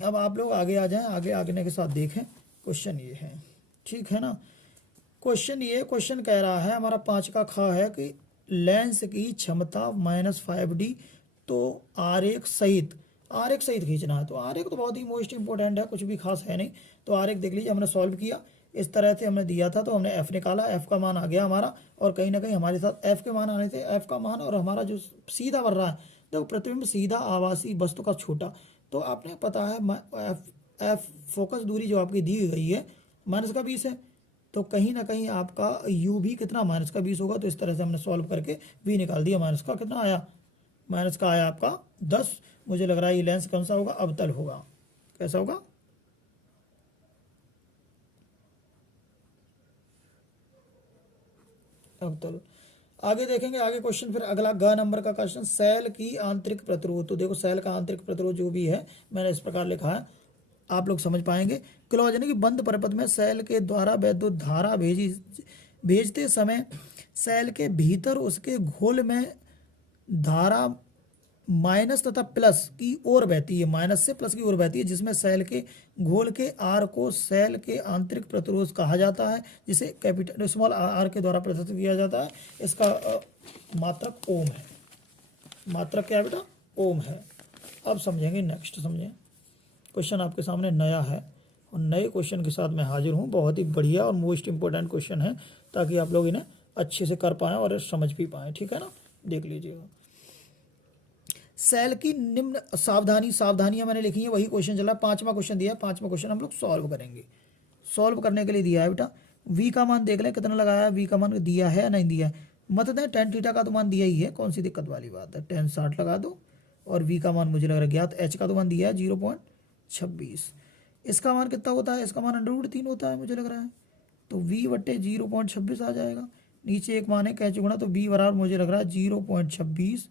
अब आप लोग आगे आ जाएं, आगे आगने के साथ देखें। क्वेश्चन ये है, ठीक है ना। क्वेश्चन कह रहा है हमारा 5 का खा है कि लेंस की क्षमता -5D, तो आरेख सहित खींचना है। तो आरेख तो बहुत ही मोस्ट इंपॉर्टेंट है, कुछ भी खास है नहीं। तो आरेख देख लीजिए, हमने सॉल्व किया, इस तरह से हमने दिया था, तो हमने f निकाला, f का मान आ गया हमारा, और कहीं ना कहीं हमारे साथ f के मान आने थे, f का मान और हमारा जो सीधा बन रहा है, तो प्रतिबिंब सीधा आभासी वस्तु का छोटा, तो आपने पता है f फोकस दूरी जो आपकी दी गई है -20 है, तो कहीं ना कहीं आपका u भी कितना -20 होगा। तो इस तरह से हमने सॉल्व करके v निकाल दिया, माइनस का कितना आया, माइनस का आया आपका 10। मुझे लग रहा है ये लेंस कौन सा होगा, अवतल होगा। कैसा होगा, अवतल। आगे देखेंगे, आगे क्वेश्चन फिर अगला ग नंबर का क्वेश्चन, सेल की आंतरिक प्रतिरोध। तो देखो सेल का आंतरिक प्रतिरोध जो भी है मैंने इस प्रकार लिखा है, आप लोग समझ पाएंगे। क्लोज यानी कि बंद परिपथ में सेल के द्वारा विद्युत धारा भेजते समय सेल के भीतर उसके घोल में धारा माइनस तथा प्लस की ओर बहती है, माइनस से प्लस की ओर बहती है, जिसमें सेल के घोल के आर को सेल के आंतरिक प्रतिरोध कहा जाता है, जिसे कैपिटल स्मॉल आर के द्वारा प्रदर्शित किया जाता है। इसका मात्रक ओम है, मात्रक क्या है बेटा, ओम है। अब समझेंगे, नेक्स्ट समझें। क्वेश्चन आपके सामने नया है और नए क्वेश्चन के साथ मैं हाजिर हूँ। बहुत ही बढ़िया और मोस्ट इंपॉर्टेंट क्वेश्चन है, ताकि आप लोग इन्हें अच्छे से कर पाएँ और समझ भी पाएँ। ठीक है ना, देख लीजिएगा। सेल की निम्न सावधानियां मैंने लिखी है, वही क्वेश्चन चला, 5वां क्वेश्चन दिया है। 5वां क्वेश्चन हम लोग सॉल्व करेंगे। सॉल्व करने के लिए दिया है बेटा, v का मान देख लें कितना लगाया, v का मान दिया है या नहीं दिया है, मत दें। tan थीटा का तो मान दिया ही है, कौन सी दिक्कत वाली बात है, tan 60 लगा दो। और v का मान मुझे लग रहा है ज्ञात, h का तो मान दिया है 0.26। इसका मान कितना होता है, इसका मान √3 होता है मुझे लग रहा है, तो v/0.26 आ जाएगा। नीचे एक मान है कैच गुणा, तो v बराबर मुझे लग रहा है 0.26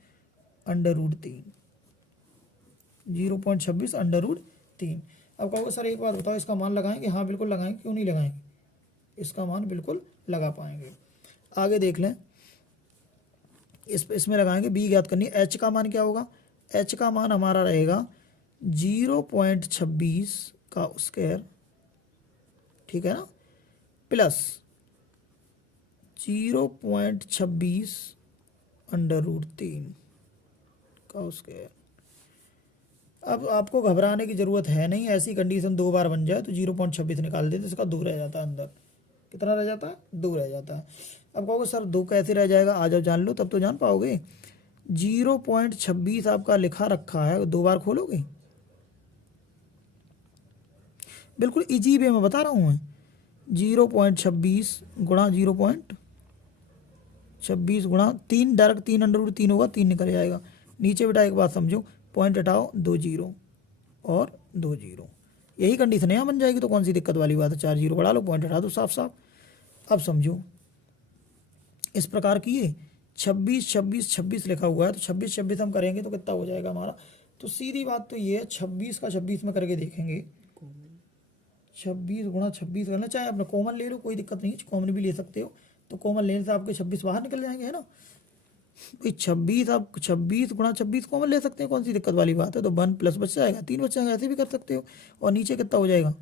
√3, 0.26 √3। अब कहोगे सर एक बात बताओ, इसका मान लगाएंगे, हाँ बिल्कुल लगाएंगे, क्यों नहीं लगाएंगे, इसका मान बिल्कुल लगा पाएंगे। आगे देख लें, इसमें लगाएंगे, बी ज्ञात करनी है। एच का मान क्या होगा, एच का मान हमारा रहेगा 0.26 का स्क्वायर, ठीक है ना, प्लस 0.26 √3 का स्क्वायर। अब आपको घबराने की ज़रूरत है नहीं, ऐसी कंडीशन 2 बार बन जाए तो 0.26 निकाल देते, इसका 2 रह जाता है अंदर। कितना रह जाता है, 2 रह जाता है। अब कहोगे सर 2 कैसे रह जाएगा, आ जाओ जान लो, तब तो जान पाओगे। 0.26 आपका लिखा रखा है, 2 बार खोलोगे, बिल्कुल इजी वे में बता रहा हूँ मैं। 0.26 गुणा 0.26 गुणा 3, डायरेक्ट 3 √3 होगा, 3 निकल जाएगा। नीचे बेटा एक बात समझो, पॉइंट हटाओ, 2 0 और 2 0, यही कंडीशन यहाँ बन जाएगी, तो कौन सी दिक्कत वाली बात है। 4 0 बढ़ा लो, पॉइंट हटा दो साफ साफ। अब समझो, इस प्रकार की 26 26 26 लिखा हुआ है, तो 26 26 हम करेंगे तो कितना हो जाएगा हमारा। तो सीधी बात तो ये है, 26 का 26 में करके देखेंगे, 26 गुणा 26 करना, चाहे अपना कॉमन ले लो, कोई दिक्कत नहीं है, कॉमन भी ले सकते हो। तो कॉमन लेने से आपके 26 बाहर निकल जाएंगे, है ना। भाई 26 आप 26 गुणा 26 कॉमन ले सकते हैं, कौन सी दिक्कत वाली बात है। तो 1 प्लस बच जाएगा, 3 बच जाएगा, ऐसे भी कर सकते हो। और नीचे कितना हो जाएगा,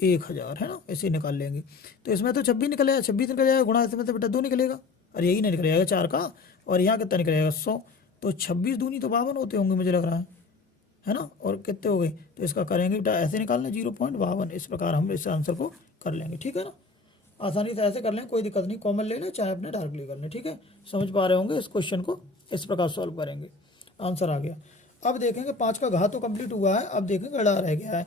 1000, है ना, ऐसे निकाल लेंगे। तो इसमें तो 26 निकलेगा, 26 निकल जाएगा, गुणा इसमें तो बेटा 2 निकलेगा, और यही नहीं निकल जाएगा 4 का, और यहाँ कितना निकल जाएगा 100। तो 26 दूनी तो 52 होते होंगे मुझे लग रहा है ना। और कितने हो गए, तो इसका करेंगे बेटा ऐसे निकालना, 0.52। इस प्रकार हम इस आंसर को कर लेंगे, ठीक है ना। आसानी से ऐसे कर लें, कोई दिक्कत नहीं, कॉमन ले लें चाहे अपने डायरेक्टली कर लें, ठीक है। समझ पा रहे होंगे, इस क्वेश्चन को इस प्रकार सॉल्व करेंगे, आंसर आ गया। अब देखेंगे 5 का घात तो कंप्लीट हुआ है, अब देखेंगे अड़ा रह गया है।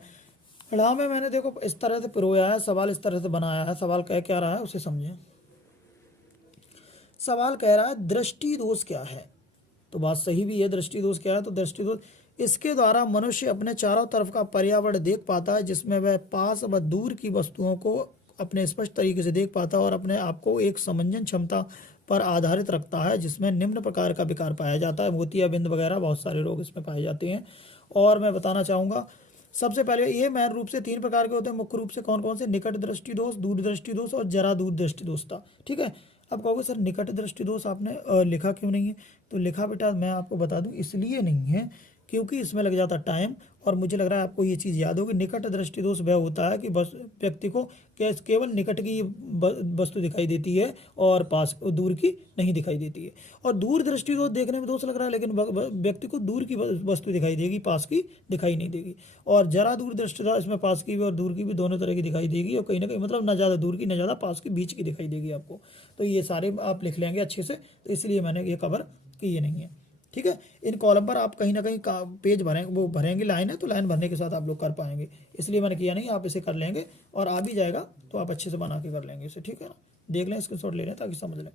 अड़ा में मैंने देखो इस तरह से पिरोया है, सवाल इस तरह से बनाया है। सवाल कह क्या रहा है उसे समझें। सवाल कह रहा है दृष्टि दोष क्या है, तो बात सही भी है, दृष्टि दोष क्या है। तो दृष्टि दोष, इसके द्वारा मनुष्य अपने चारों तरफ का पर्यावरण देख पाता है, जिसमें वह पास व दूर की वस्तुओं को अपने स्पष्ट तरीके से देख पाता है और अपने आप को एक समंजन क्षमता पर आधारित रखता है, जिसमें निम्न प्रकार का विकार पाया जाता है। मोतियाबिंद वगैरह बहुत सारे रोग इसमें पाए जाते हैं। और मैं बताना चाहूँगा, सबसे पहले ये मेन रूप से 3 प्रकार के होते हैं मुख्य रूप से। कौन कौन से? निकट दृष्टि दोष, दूर दृष्टि दोष और जरा दूर दृष्टि दोष था। ठीक है। अब कहोगे सर निकट दृष्टि दोष आपने लिखा क्यों नहीं है? तो लिखा बेटा मैं आपको बता दूं, इसलिए नहीं है क्योंकि इसमें लग जाता टाइम, और मुझे लग रहा है आपको ये चीज़ याद होगी। निकट दृष्टि दोष वह होता है कि बस व्यक्ति को केवल निकट की वस्तु दिखाई देती है और पास दूर की नहीं दिखाई देती है। और दूर दृष्टि दोष देखने में दोष लग रहा है, लेकिन व्यक्ति को दूर की वस्तु दिखाई देगी, पास की दिखाई नहीं देगी। और जरा दूर दृष्टि दोष, इसमें पास की भी और दूर की भी दोनों तरह की दिखाई देगी, और कहीं ना कहीं मतलब ना ज़्यादा दूर की ना ज़्यादा पास की, बीच की दिखाई देगी आपको। तो ये सारे आप लिख लेंगे अच्छे से, तो इसलिए मैंने ये कवर किए नहीं है। ठीक है। इन कॉलम पर आप कहीं ना कहीं पेज भरेंगे, वो भरेंगे, लाइन है तो लाइन भरने के साथ आप लोग कर पाएंगे, इसलिए मैंने किया नहीं। आप इसे कर लेंगे और आ भी जाएगा तो आप अच्छे से बना के कर लेंगे इसे। ठीक है ना, देख लें, स्क्रीनशॉट ले लें ताकि समझ लें।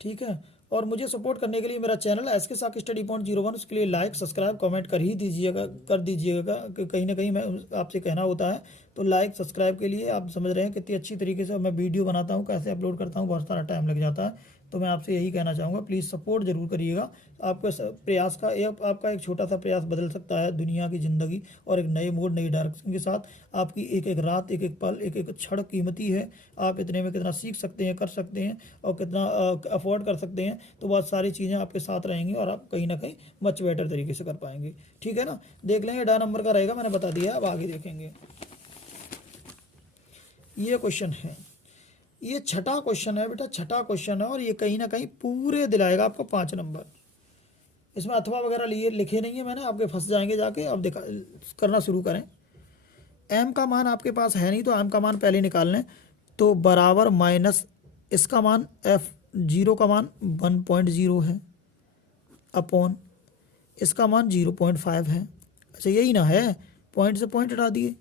ठीक है। और मुझे सपोर्ट करने के लिए मेरा चैनल SK साक स्टडी पॉइंट 01, उसके लिए लाइक सब्सक्राइब कमेंट कर ही दीजिएगा, कर दीजिएगा। कहीं ना कहीं मैं आपसे कहना होता है, तो लाइक सब्सक्राइब के लिए आप समझ रहे हैं कितनी अच्छी तरीके से मैं वीडियो बनाता हूँ, कैसे अपलोड करता हूँ, बहुत सारा टाइम लग जाता है। तो मैं आपसे यही कहना चाहूँगा, प्लीज़ सपोर्ट जरूर करिएगा। आपके प्रयास का आपका एक छोटा सा प्रयास बदल सकता है दुनिया की ज़िंदगी, और एक नए मोड, नई डायरेक्शन के साथ। आपकी एक एक रात, एक एक पल, एक एक क्षण कीमती है। आप इतने में कितना सीख सकते हैं, कर सकते हैं, और कितना अफोर्ड कर सकते हैं। तो बहुत सारी चीज़ें आपके साथ रहेंगी और आप कहीं ना कहीं मच बेटर तरीके से कर पाएंगे। ठीक है ना, देख लेंगे। डा नंबर का रहेगा, मैंने बता दिया। अब आगे देखेंगे। ये क्वेश्चन है, ये छठा क्वेश्चन है बेटा, छठा क्वेश्चन है, और ये कहीं ना कहीं पूरे दिलाएगा आपको 5 नंबर। इसमें अथवा वगैरह लिए लिखे नहीं है मैंने, आपके फंस जाएंगे जाके। अब देखा करना शुरू करें। एम का मान आपके पास है नहीं, तो एम का मान पहले निकाल लें। तो बराबर माइनस इसका मान F0 का मान 1.0 है, अपॉन इसका मान 0.5 है। अच्छा यही ना है, पॉइंट से पॉइंट हटा दिए।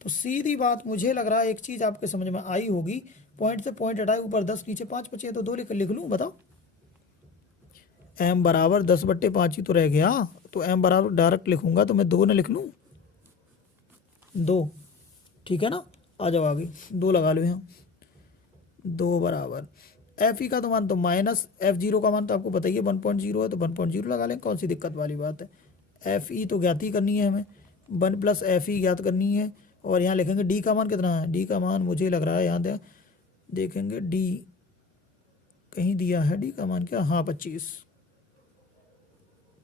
तो सीधी बात, मुझे लग रहा है एक चीज़ आपके समझ में आई होगी। पॉइंट से पॉइंट हटाए, ऊपर 10 नीचे 5 बचे, तो 2 लिख लूँ, बताओ। m बराबर 10/5 ही तो रह गया, तो m बराबर डायरेक्ट लिखूंगा तो मैं 2 ना लिख लूँ, 2। ठीक है ना, आ जाओ आगे, 2 लगा लो यहाँ। 2 बराबर F का तो मान तो माइनस F0 का मान तो आपको बताइए 1.0 है, तो 1.0 लगा लें, कौन सी दिक्कत वाली बात है। Fe तो ज्ञात ही करनी है हमें, 1 + Fe ज्ञात करनी है। और यहाँ लिखेंगे D का मान कितना है। D का मान मुझे लग रहा है, यहाँ देखेंगे D कहीं दिया है, D का मान क्या, हाँ 25।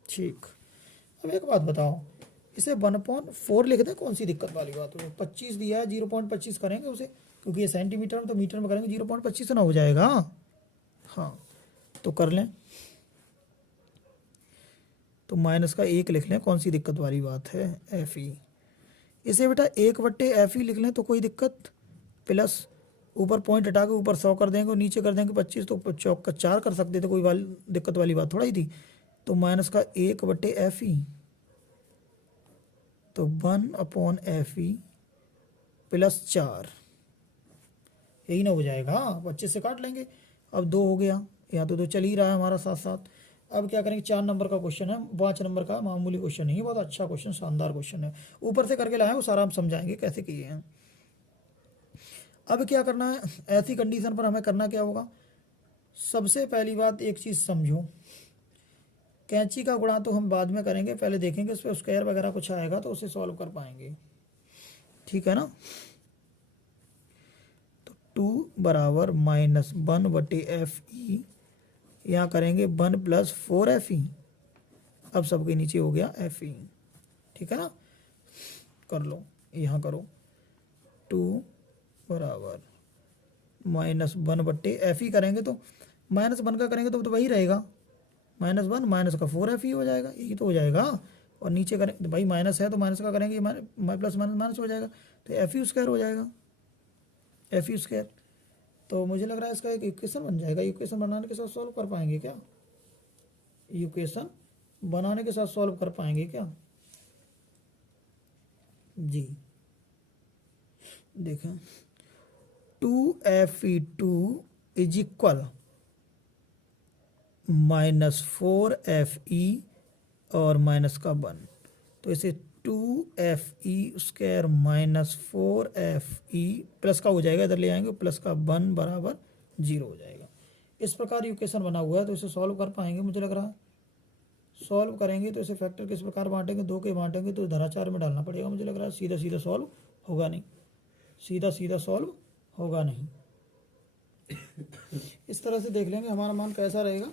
ठीक। अब एक बात बताओ, इसे 1/4 लिख दें, कौन सी दिक्कत वाली बात है। 25 दिया है, 0.25 करेंगे उसे, क्योंकि ये सेंटीमीटर में, तो मीटर में करेंगे 0.25 ना हो जाएगा। हाँ तो कर लें, तो माइनस का 1 लिख लें, कौन सी दिक्कत वाली बात है। Fe इसे बेटा 1/Fe लिख लें, तो कोई दिक्कत। प्लस ऊपर पॉइंट हटा के ऊपर 100 कर देंगे और नीचे कर देंगे 25, तो चौक का 4 कर सकते थे, कोई दिक्कत वाली बात थोड़ा ही थी। तो माइनस का 1/Fe, तो 1/Fe + 4, यही ना हो जाएगा। 25 से काट लेंगे, अब 2 हो गया, यहाँ तो 2 चल ही रहा है हमारा साथ साथ। अब क्या करेंगे, 4 नंबर का क्वेश्चन है, 5 नंबर का मामूली क्वेश्चन नहीं है, बहुत अच्छा क्वेश्चन, शानदार क्वेश्चन है। ऊपर से करके लाए, वो सारा हम समझाएंगे कैसे किए हैं। अब क्या करना है, ऐसी कंडीशन पर हमें करना क्या होगा। सबसे पहली बात, एक चीज़ समझो, कैंची का गुणा तो हम बाद में करेंगे, पहले देखेंगे उस पर स्क्वायर वगैरह कुछ आएगा तो उसे सॉल्व कर पाएंगे। ठीक है ना, तो 2 बराबर -1/Fe, यहाँ करेंगे 1 + 4Fe। अब सबके नीचे हो गया Fe। ठीक है ना, कर लो, यहाँ करो। 2 बराबर -1/Fe करेंगे, तो -1 का करेंगे तो वही रहेगा, -1 माइनस का 4Fe हो जाएगा, यही तो हो जाएगा। और नीचे करें तो भाई माइनस है, तो माइनस का करेंगे प्लस माइनस हो जाएगा, तो Fe² हो जाएगा, Fe²। तो मुझे लग रहा है इसका एक इक्वेशन बन जाएगा। इक्वेशन बनाने के साथ सॉल्व कर पाएंगे क्या, इक्वेशन बनाने के साथ सॉल्व कर पाएंगे क्या जी। देखें, 2Fe2 = -4Fe और माइनस का 1, तो इसे 2fe² माइनस 4fe प्लस का हो जाएगा, इधर ले आएंगे प्लस का 1 बराबर 0 हो जाएगा। इस प्रकार इक्वेशन बना हुआ है, तो इसे सॉल्व कर पाएंगे मुझे लग रहा है। सॉल्व करेंगे तो इसे फैक्टर किस प्रकार बांटेंगे, 2 के बांटेंगे तो धराचार में डालना पड़ेगा मुझे लग रहा है। सीधा सीधा सॉल्व होगा नहीं, सीधा सीधा सॉल्व होगा नहीं। इस तरह से देख लेंगे हमारा मान कैसा रहेगा।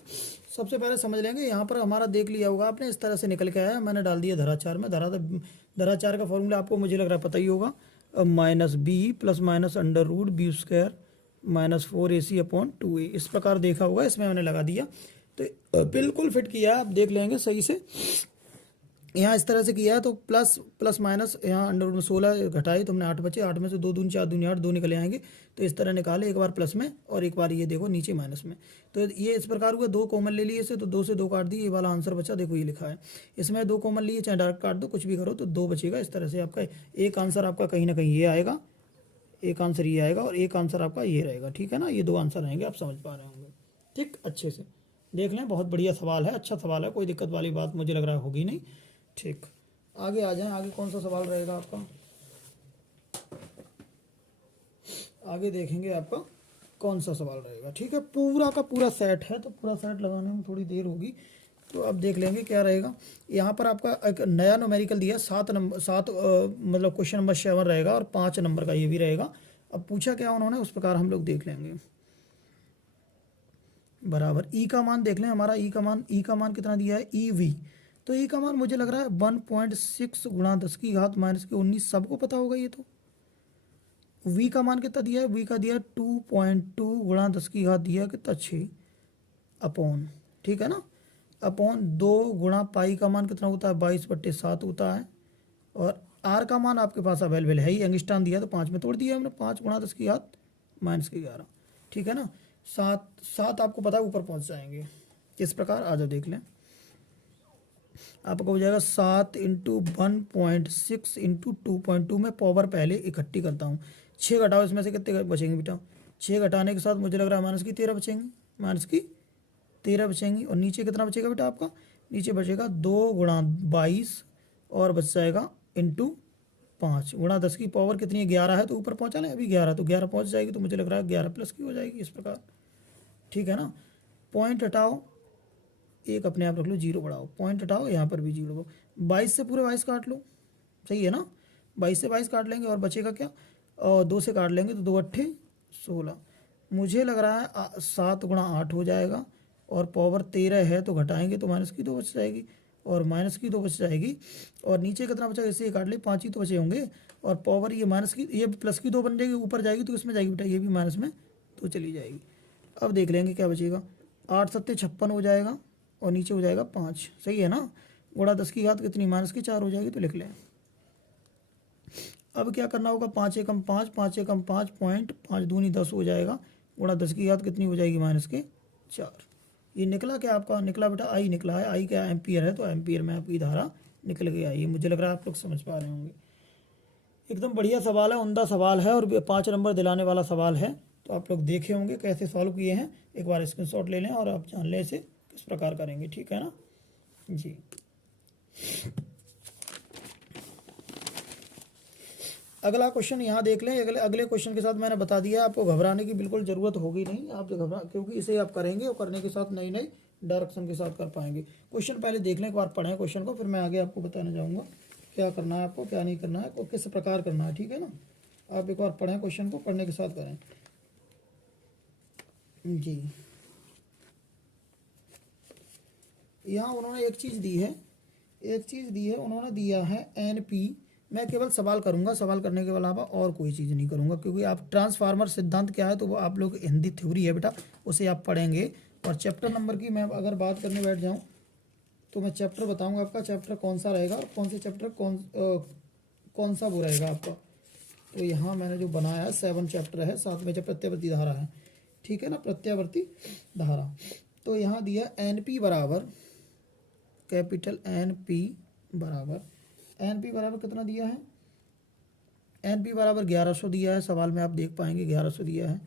सबसे पहले समझ लेंगे, यहाँ पर हमारा देख लिया होगा आपने, इस तरह से निकल के आया, मैंने डाल दिया धराचार में। धराचार का फॉर्मूला आपको मुझे लग रहा है पता ही होगा, minus B plus minus under root b² minus 4ac/2a। इस प्रकार देखा होगा, इसमें मैंने लगा दिया तो बिल्कुल फिट किया, आप देख लेंगे सही से। यहाँ इस तरह से किया है तो प्लस प्लस माइनस, यहाँ अंडर रूट में 16 घटाई तो हमने 8 बचे, 8 में से 2 दूनी 4 दूनी 8, 2 निकले आएंगे। तो इस तरह निकाले, एक बार प्लस में और एक बार ये देखो नीचे माइनस में। तो ये इस प्रकार हुआ, 2 कॉमन ले लिए इसे, तो 2 से 2 काट दिए, ये वाला आंसर बचा, देखो ये लिखा है। इसमें 2 कॉमन लिए, चाहे डायरेक्ट काट दो, कुछ भी करो, तो 2 बचेगा। इस तरह से आपका एक आंसर आपका कहीं ना कहीं ये आएगा, एक आंसर ये आएगा और एक आंसर आपका ये रहेगा, ठीक है ना। ये 2 आंसर रहेंगे, आप समझ पा रहे होंगे, ठीक। अच्छे से देख लें, बहुत बढ़िया सवाल है, अच्छा सवाल है, कोई दिक्कत वाली बात मुझे लग रहा है होगी नहीं, ठीक। आगे आ जाएं, आगे कौन सा सवाल रहेगा आपका, आगे देखेंगे आपका कौन सा सवाल रहेगा, ठीक है। पूरा का पूरा सेट है, तो पूरा सेट लगाने में थोड़ी देर होगी, तो अब देख लेंगे क्या रहेगा। यहाँ पर आपका एक नया न्यूमेरिकल दिया, 7 नंबर, 7 मतलब क्वेश्चन नंबर 7 रहेगा और 5 नंबर का ये भी रहेगा। अब पूछा क्या उन्होंने, उस प्रकार हम लोग देख लेंगे। बराबर ई का मान देख लें, हमारा ई का मान कितना दिया है, EV। तो ई का मान मुझे लग रहा है 1.6 गुणा 10 की घात माइनस के 19, सबको पता होगा ये तो। वी का मान कितना दिया है, वी का दिया 2.2 गुणा 10 की घात दिया कितना 6 अपॉन, ठीक है ना, अपॉन 2 गुणा पाई का मान कितना होता है 22/7 होता है। और आर का मान आपके पास अवेलेबल है ही, यंगस्टान दिया तो 5 में तोड़ दिया हमने, 5 गुणा 10 की घात माइनस के 11, ठीक है ना। 7 आपको पता है ऊपर पहुंच जाएंगे। इस प्रकार आ जाओ देख लें, आपको हो जाएगा 7 इंटू 1.6 इंटू 2.2 में पावर पहले इकट्ठी करता हूँ। 6 घटाओ, इसमें से कितने बचेंगे बेटा, 6 घटाने के साथ मुझे लग रहा है माइनस की 13 बचेंगे, माइनस की 13 बचेंगी। और नीचे कितना बचेगा बेटा आपका, नीचे बचेगा 2 गुणा 22 और बच जाएगा इंटू 5 गुणा 10 की पावर कितनी है 11 है, तो ऊपर पहुँचा ना अभी 11, तो 11 पहुँच जाएगी, तो मुझे लग रहा है 11 प्लस की हो जाएगी इस प्रकार, ठीक है ना। पॉइंट हटाओ, एक अपने आप रख लो, 0 बढ़ाओ, पॉइंट हटाओ, यहाँ पर भी 0 हो, 22 से पूरे 22 काट लो, सही है ना। 22 से 22 काट लेंगे और बचेगा क्या, और 2 से काट लेंगे तो 2 अट्ठे 16। मुझे लग रहा है 7 गुणा 8 हो जाएगा, और पावर 13 है तो घटाएंगे तो माइनस की 2 बच जाएगी, और माइनस की 2 बच जाएगी। और नीचे कितना बचा, इससे काट ले, 5 ही तो बचे होंगे, और पावर ये माइनस की, ये प्लस की 2 बन जाएगी, ऊपर जाएगी तो इसमें जाएगी बेटा, ये भी माइनस में तो चली जाएगी। अब देख लेंगे क्या बचेगा, 8 सत्ते 56 हो जाएगा, और नीचे हो जाएगा 5, सही है ना। गुणा 10 की घात कितनी माइनस की 4 हो जाएगी, तो लिख लें। अब क्या करना होगा, 5 एकम 5, 5 एकम 5 पॉइंट 5 दूनी 10 हो जाएगा, गुणा 10 की घात कितनी हो जाएगी माइनस के 4। ये निकला क्या आपका, निकला बेटा आई निकला है, आई क्या एम्पियर है, तो एम्पियर में आपकी धारा निकल गई आई। मुझे लग रहा है आप लोग समझ पा रहे होंगे, एकदम बढ़िया सवाल है, उम्दा सवाल है, और 5 नंबर दिलाने वाला सवाल है। तो आप लोग देखे होंगे कैसे सॉल्व किए हैं, एक बार स्क्रीनशॉट ले लें और आप जान लें इसे किस प्रकार करेंगे, ठीक है ना जी। अगला क्वेश्चन यहाँ देख लें, अगले क्वेश्चन के साथ मैंने बता दिया, आपको घबराने की बिल्कुल ज़रूरत होगी नहीं, आप घबरा, क्योंकि इसे आप करेंगे और करने के साथ नई नई डायरेक्शन के साथ कर पाएंगे। क्वेश्चन पहले देख लें, एक बार पढ़ें क्वेश्चन को, फिर मैं आगे आपको बताने जाऊँगा क्या करना है आपको, क्या नहीं करना है, और किस प्रकार करना है, ठीक है ना। आप एक बार पढ़ें क्वेश्चन को, पढ़ने के साथ करें जी। यहाँ उन्होंने एक चीज़ दी है, उन्होंने दिया है NP। मैं केवल सवाल करूंगा, सवाल करने के अलावा और कोई चीज़ नहीं करूंगा, क्योंकि आप ट्रांसफार्मर सिद्धांत क्या है तो वो आप लोग हिंदी थ्योरी है बेटा, उसे आप पढ़ेंगे। और चैप्टर नंबर की मैं अगर बात करने बैठ जाऊं तो मैं चैप्टर बताऊंगा आपका, चैप्टर कौन सा रहेगा और कौन से चैप्टर कौन सा वो रहेगा आपका। तो यहाँ मैंने जो बनाया 7 चैप्टर है, 7 में प्रत्यावर्ती धारा है, ठीक है ना, प्रत्यावर्ती धारा। तो यहाँ दिया NP बराबर, कैपिटल NP बराबर कितना दिया है, NP बराबर 1100 दिया है, सवाल में आप देख पाएंगे 1100 दिया है।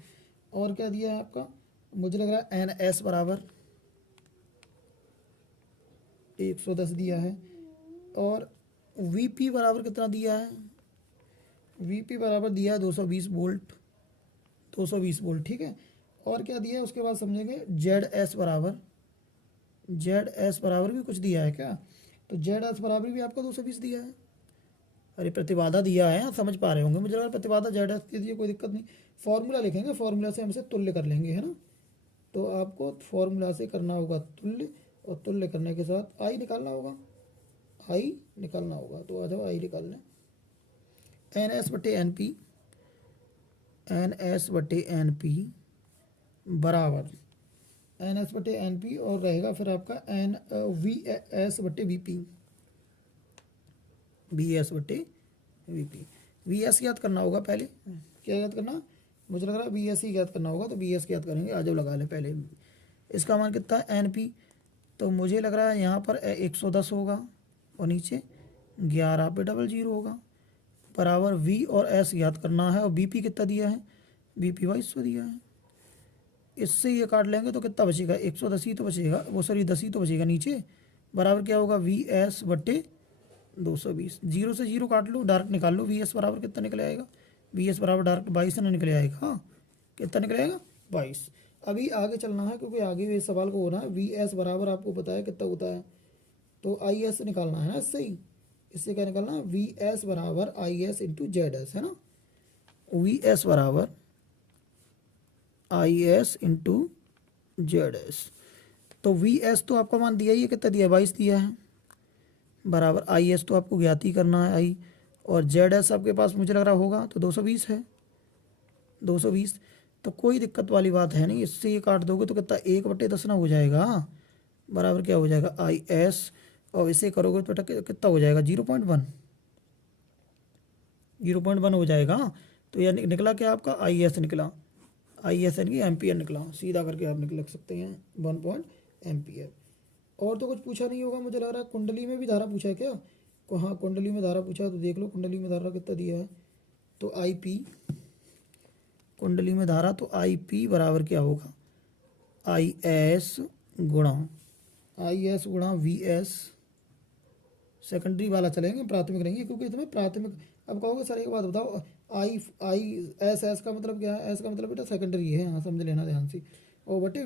और क्या दिया है आपका, मुझे लग रहा है NS बराबर 110 दिया है, और वीपी बराबर कितना दिया है, वीपी बराबर दिया है 220 वोल्ट, 220 वोल्ट, ठीक है। और क्या दिया है उसके बाद समझेंगे, जेड एस बराबर, जेड एस बराबर भी कुछ दिया है क्या, तो जेड एस बराबर भी आपका 220 दिया है। अरे प्रतिबाधा दिया है, समझ पा रहे होंगे मुझे लगा प्रतिबाधा जेड एस दे दिए, कोई दिक्कत नहीं। फॉर्मूला लिखेंगे, फॉर्मूला से हमसे तुल्य कर लेंगे, है ना। तो आपको फॉर्मूला से करना होगा तुल्य, और तुल्य करने के साथ आई निकालना होगा, आई निकालना होगा। तो आ जाओ आई निकाल लें। एन एस बटे एन पी, एन एस बटे एन पी बराबर एन एस बटे एन पी, और रहेगा फिर आपका एन वी एस बटे वी पी, वी एस बटे वी पी। वी एस याद करना होगा पहले, क्या याद करना, मुझे लग रहा है वी एस ही याद करना होगा, तो वी एस याद करेंगे। आ जाओ लगा लें पहले, इसका मान कितना है एन पी, तो मुझे लग रहा है यहाँ पर 110 होगा, और नीचे 11 पे 00 होगा, बराबर वी और एस याद करना है। और बी पी कितना दिया है, बी पी 2200 दिया है। इससे ये काट लेंगे तो कितना बचेगा, 110 ही तो बचेगा, वो सॉरी 10 ही तो बचेगा नीचे, बराबर क्या होगा वी एस बटे 220। जीरो से जीरो काट लो, डायरेक्ट निकाल लो, वी एस बराबर कितना निकल आएगा, वी एस बराबर डायरेक्ट 22 ना निकल आएगा, हाँ कितना निकल आएगा 22। अभी आगे चलना है क्योंकि आगे भी इस सवाल को होना है। वी एस बराबर आपको पता है कितना होता है, तो आई एस निकालना है ना इससे ही, इससे क्या निकालना है, वी एस बराबर I S into Z S, है ना। वी एस बराबर I S into Z S, तो वी एस तो आपका मान दिया ही है, कितना दिया 22 दिया है, बराबर आई एस तो आपको ज्ञात ही करना है आई, और जेड एस आपके पास मुझे लग रहा होगा तो 220 है, 220, तो कोई दिक्कत वाली बात है नहीं। इससे ये काट दोगे तो कितना 1/10 ना हो जाएगा, बराबर क्या हो जाएगा आई एस, और इसे करोगे तो कितना हो जाएगा 0.1, 0.1 हो जाएगा। तो यह निकला क्या आपका आई एस निकला, आई एस यानी कि एम्पियर निकला, सीधा करके आप लिख सकते हैं 1 एम्पियर। और तो कुछ पूछा नहीं होगा मुझे लग रहा है। कुंडली में भी धारा पूछा है क्या, को हाँ कुंडली में धारा पूछा है, तो देख लो कुंडली में धारा कितना दिया है, तो आई पी, कुंडली में धारा, तो आई पी बराबर क्या होगा आई एस गुणा वी एस, सेकेंडरी वाला चलेंगे, प्राथमिक नहीं है क्योंकि तुम्हें प्राथमिक। अब कहोगे सर एक बात बताओ, आई आई एस, एस का मतलब क्या है, एस का मतलब बेटा सेकेंडरी है, हाँ समझ लेना ध्यान से, और बटे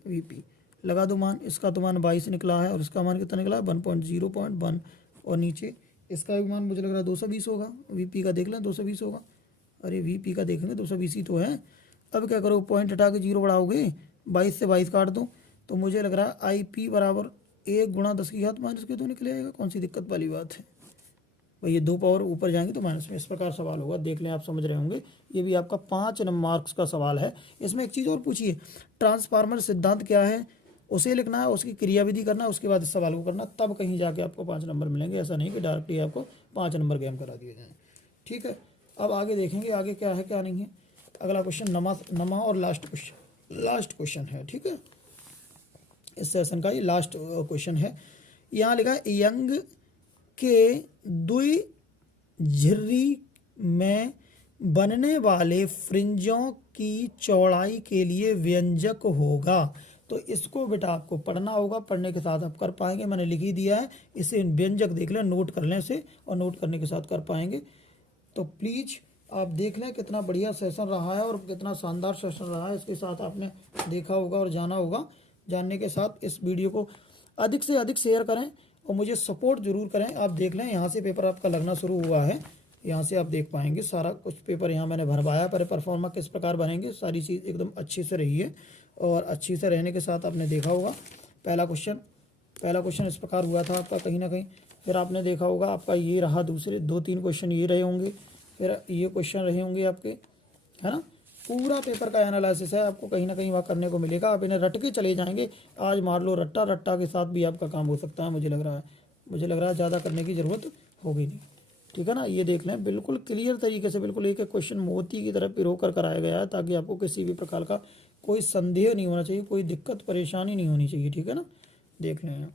वीपी लगा दो मान। इसका तो मान 22 निकला है, और इसका मान कितना निकला है 1.0.1, और नीचे इसका भी मान मुझे लग रहा है 220 होगा, वीपी का देख लें 220 होगा, अरे वीपी का देखेंगे 220 ही तो है। अब क्या करो, पॉइंट हटा के जीरो बढ़ाओगे, 22 से 22 काट दो, तो मुझे लग रहा है आई पी बराबर 1 गुणा 10⁻²² निकले आएगा, कौन सी दिक्कत वाली बात है भाई, ये 2 पावर ऊपर जाएंगे तो माइनस में, इस प्रकार सवाल होगा, देख लें आप समझ रहे होंगे। ये भी आपका 5 मार्क्स का सवाल है। इसमें एक चीज़ और पूछिए, ट्रांसफार्मर सिद्धांत क्या है, उसे लिखना है, उसकी क्रियाविधि करना है, उसके बाद इस सवाल को करना, तब कहीं जाके आपको 5 नंबर मिलेंगे। ऐसा नहीं कि डायरेक्टली आपको 5 नंबर गेम करा दिए जाएँ, ठीक है। अब आगे देखेंगे आगे क्या है क्या नहीं है। अगला क्वेश्चन नमा और लास्ट क्वेश्चन है, ठीक है, इस सेशन का ये लास्ट क्वेश्चन है। यहाँ लिखा है यंग के द्विझिर्री में बनने वाले फ्रिंजों की चौड़ाई के लिए व्यंजक होगा। तो इसको बेटा आपको पढ़ना होगा, पढ़ने के साथ आप कर पाएंगे, मैंने लिख ही दिया है, इसे व्यंजक देख लें, नोट कर लें इसे, और नोट करने के साथ कर पाएंगे। तो प्लीज़ आप देख लें कितना बढ़िया सेशन रहा है और कितना शानदार सेशन रहा है, इसके साथ आपने देखा होगा और जाना होगा। जानने के साथ इस वीडियो को अधिक से अधिक शेयर करें और मुझे सपोर्ट जरूर करें। आप देख लें यहाँ से पेपर आपका लगना शुरू हुआ है, यहाँ से आप देख पाएंगे सारा कुछ पेपर यहाँ मैंने भरवाया, पर परफॉर्मा किस प्रकार बनेंगे, सारी चीज़ एकदम अच्छे से रही है, और अच्छी से रहने के साथ आपने देखा होगा। पहला क्वेश्चन इस प्रकार हुआ था आपका कहीं ना कहीं, फिर आपने देखा होगा आपका ये रहा, दूसरे 2-3 क्वेश्चन ये रहे होंगे, फिर ये क्वेश्चन रहे होंगे आपके, है ना। पूरा पेपर का एनालिसिस है, आपको कहीं ना कहीं वहाँ करने को मिलेगा। आप इन्हें रट के चले जाएंगे, आज मार लो रट्टा के साथ भी आपका काम हो सकता है। मुझे लग रहा है ज़्यादा करने की ज़रूरत होगी नहीं, ठीक है ना। ये देख लें बिल्कुल क्लियर तरीके से, बिल्कुल एक एक क्वेश्चन मोती की तरह पिरो कर कराया गया है, ताकि आपको किसी भी प्रकार का कोई संदेह नहीं होना चाहिए, कोई दिक्कत परेशानी नहीं होनी चाहिए, ठीक है ना। देख लें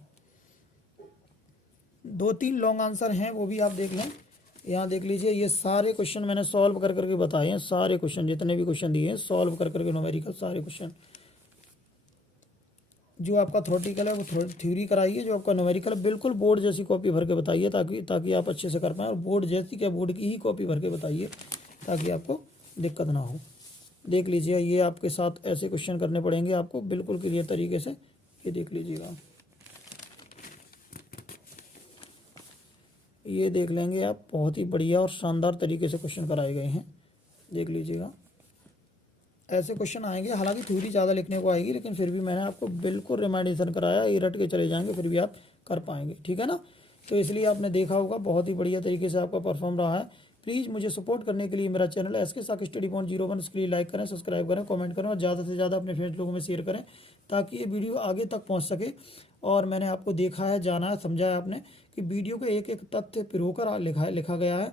2-3 लॉन्ग आंसर हैं, वो भी आप देख लें। यहाँ देख लीजिए, ये सारे क्वेश्चन मैंने सॉल्व कर करके बताए हैं, सारे क्वेश्चन जितने भी क्वेश्चन दिए हैं सॉल्व कर करके, न्यूमेरिकल सारे क्वेश्चन। जो आपका थ्योरेटिकल है वो थ्योरी कराइए, जो आपका न्यूमेरिकल है बिल्कुल बोर्ड जैसी कॉपी भर के बताइए, ताकि आप अच्छे से कर पाएँ। और बोर्ड जैसी क्या, बोर्ड की ही कॉपी भर के बताइए ताकि आपको दिक्कत ना हो। देख लीजिए, ये आपके साथ ऐसे क्वेश्चन करने पड़ेंगे आपको बिल्कुल क्लियर तरीके से, ये देख लीजिएगा, ये देख लेंगे आप, बहुत ही बढ़िया और शानदार तरीके से क्वेश्चन कराए गए हैं, देख लीजिएगा। ऐसे क्वेश्चन आएंगे, हालांकि थ्योरी ज़्यादा लिखने को आएगी, लेकिन फिर भी मैंने आपको बिल्कुल रिमाइंडेशन कराया, ये रट के चले जाएंगे फिर भी आप कर पाएंगे, ठीक है ना। तो इसलिए आपने देखा होगा बहुत ही बढ़िया तरीके से आपका परफॉर्म रहा है। प्लीज़ मुझे सपोर्ट करने के लिए मेरा चैनल SK साक स्टडी पॉइंट 01 इसके लिए लाइक करें, सब्सक्राइब करें, कमेंट करें और ज़्यादा से ज़्यादा अपने फ्रेंड्स लोगों में शेयर करें ताकि ये वीडियो आगे तक पहुँच सके। और मैंने आपको देखा है, जाना है, समझा है आपने कि वीडियो को एक एक तथ्य पिरोकर लिखा गया है।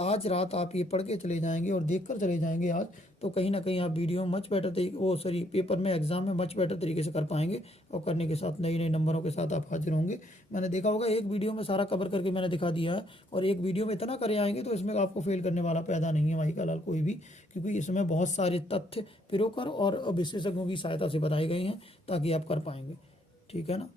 आज रात आप ये पढ़ के चले जाएंगे और देख कर चले जाएंगे आज, तो कहीं ना कहीं आप वीडियो मच बेटर तरीके पेपर में, एग्जाम में मच बेटर तरीके से कर पाएंगे और करने के साथ नई नई नंबरों के साथ आप हाजिर होंगे। मैंने देखा होगा एक वीडियो में सारा कवर करके मैंने दिखा दिया है, और एक वीडियो में इतना करे आएंगे तो इसमें आपको फेल करने वाला पैदा नहीं है भाई का लाल कोई भी, क्योंकि इसमें बहुत सारे तथ्य पिरोकर और विशेषज्ञों की सहायता से बताए गए हैं ताकि आप कर पाएंगे, ठीक है ना।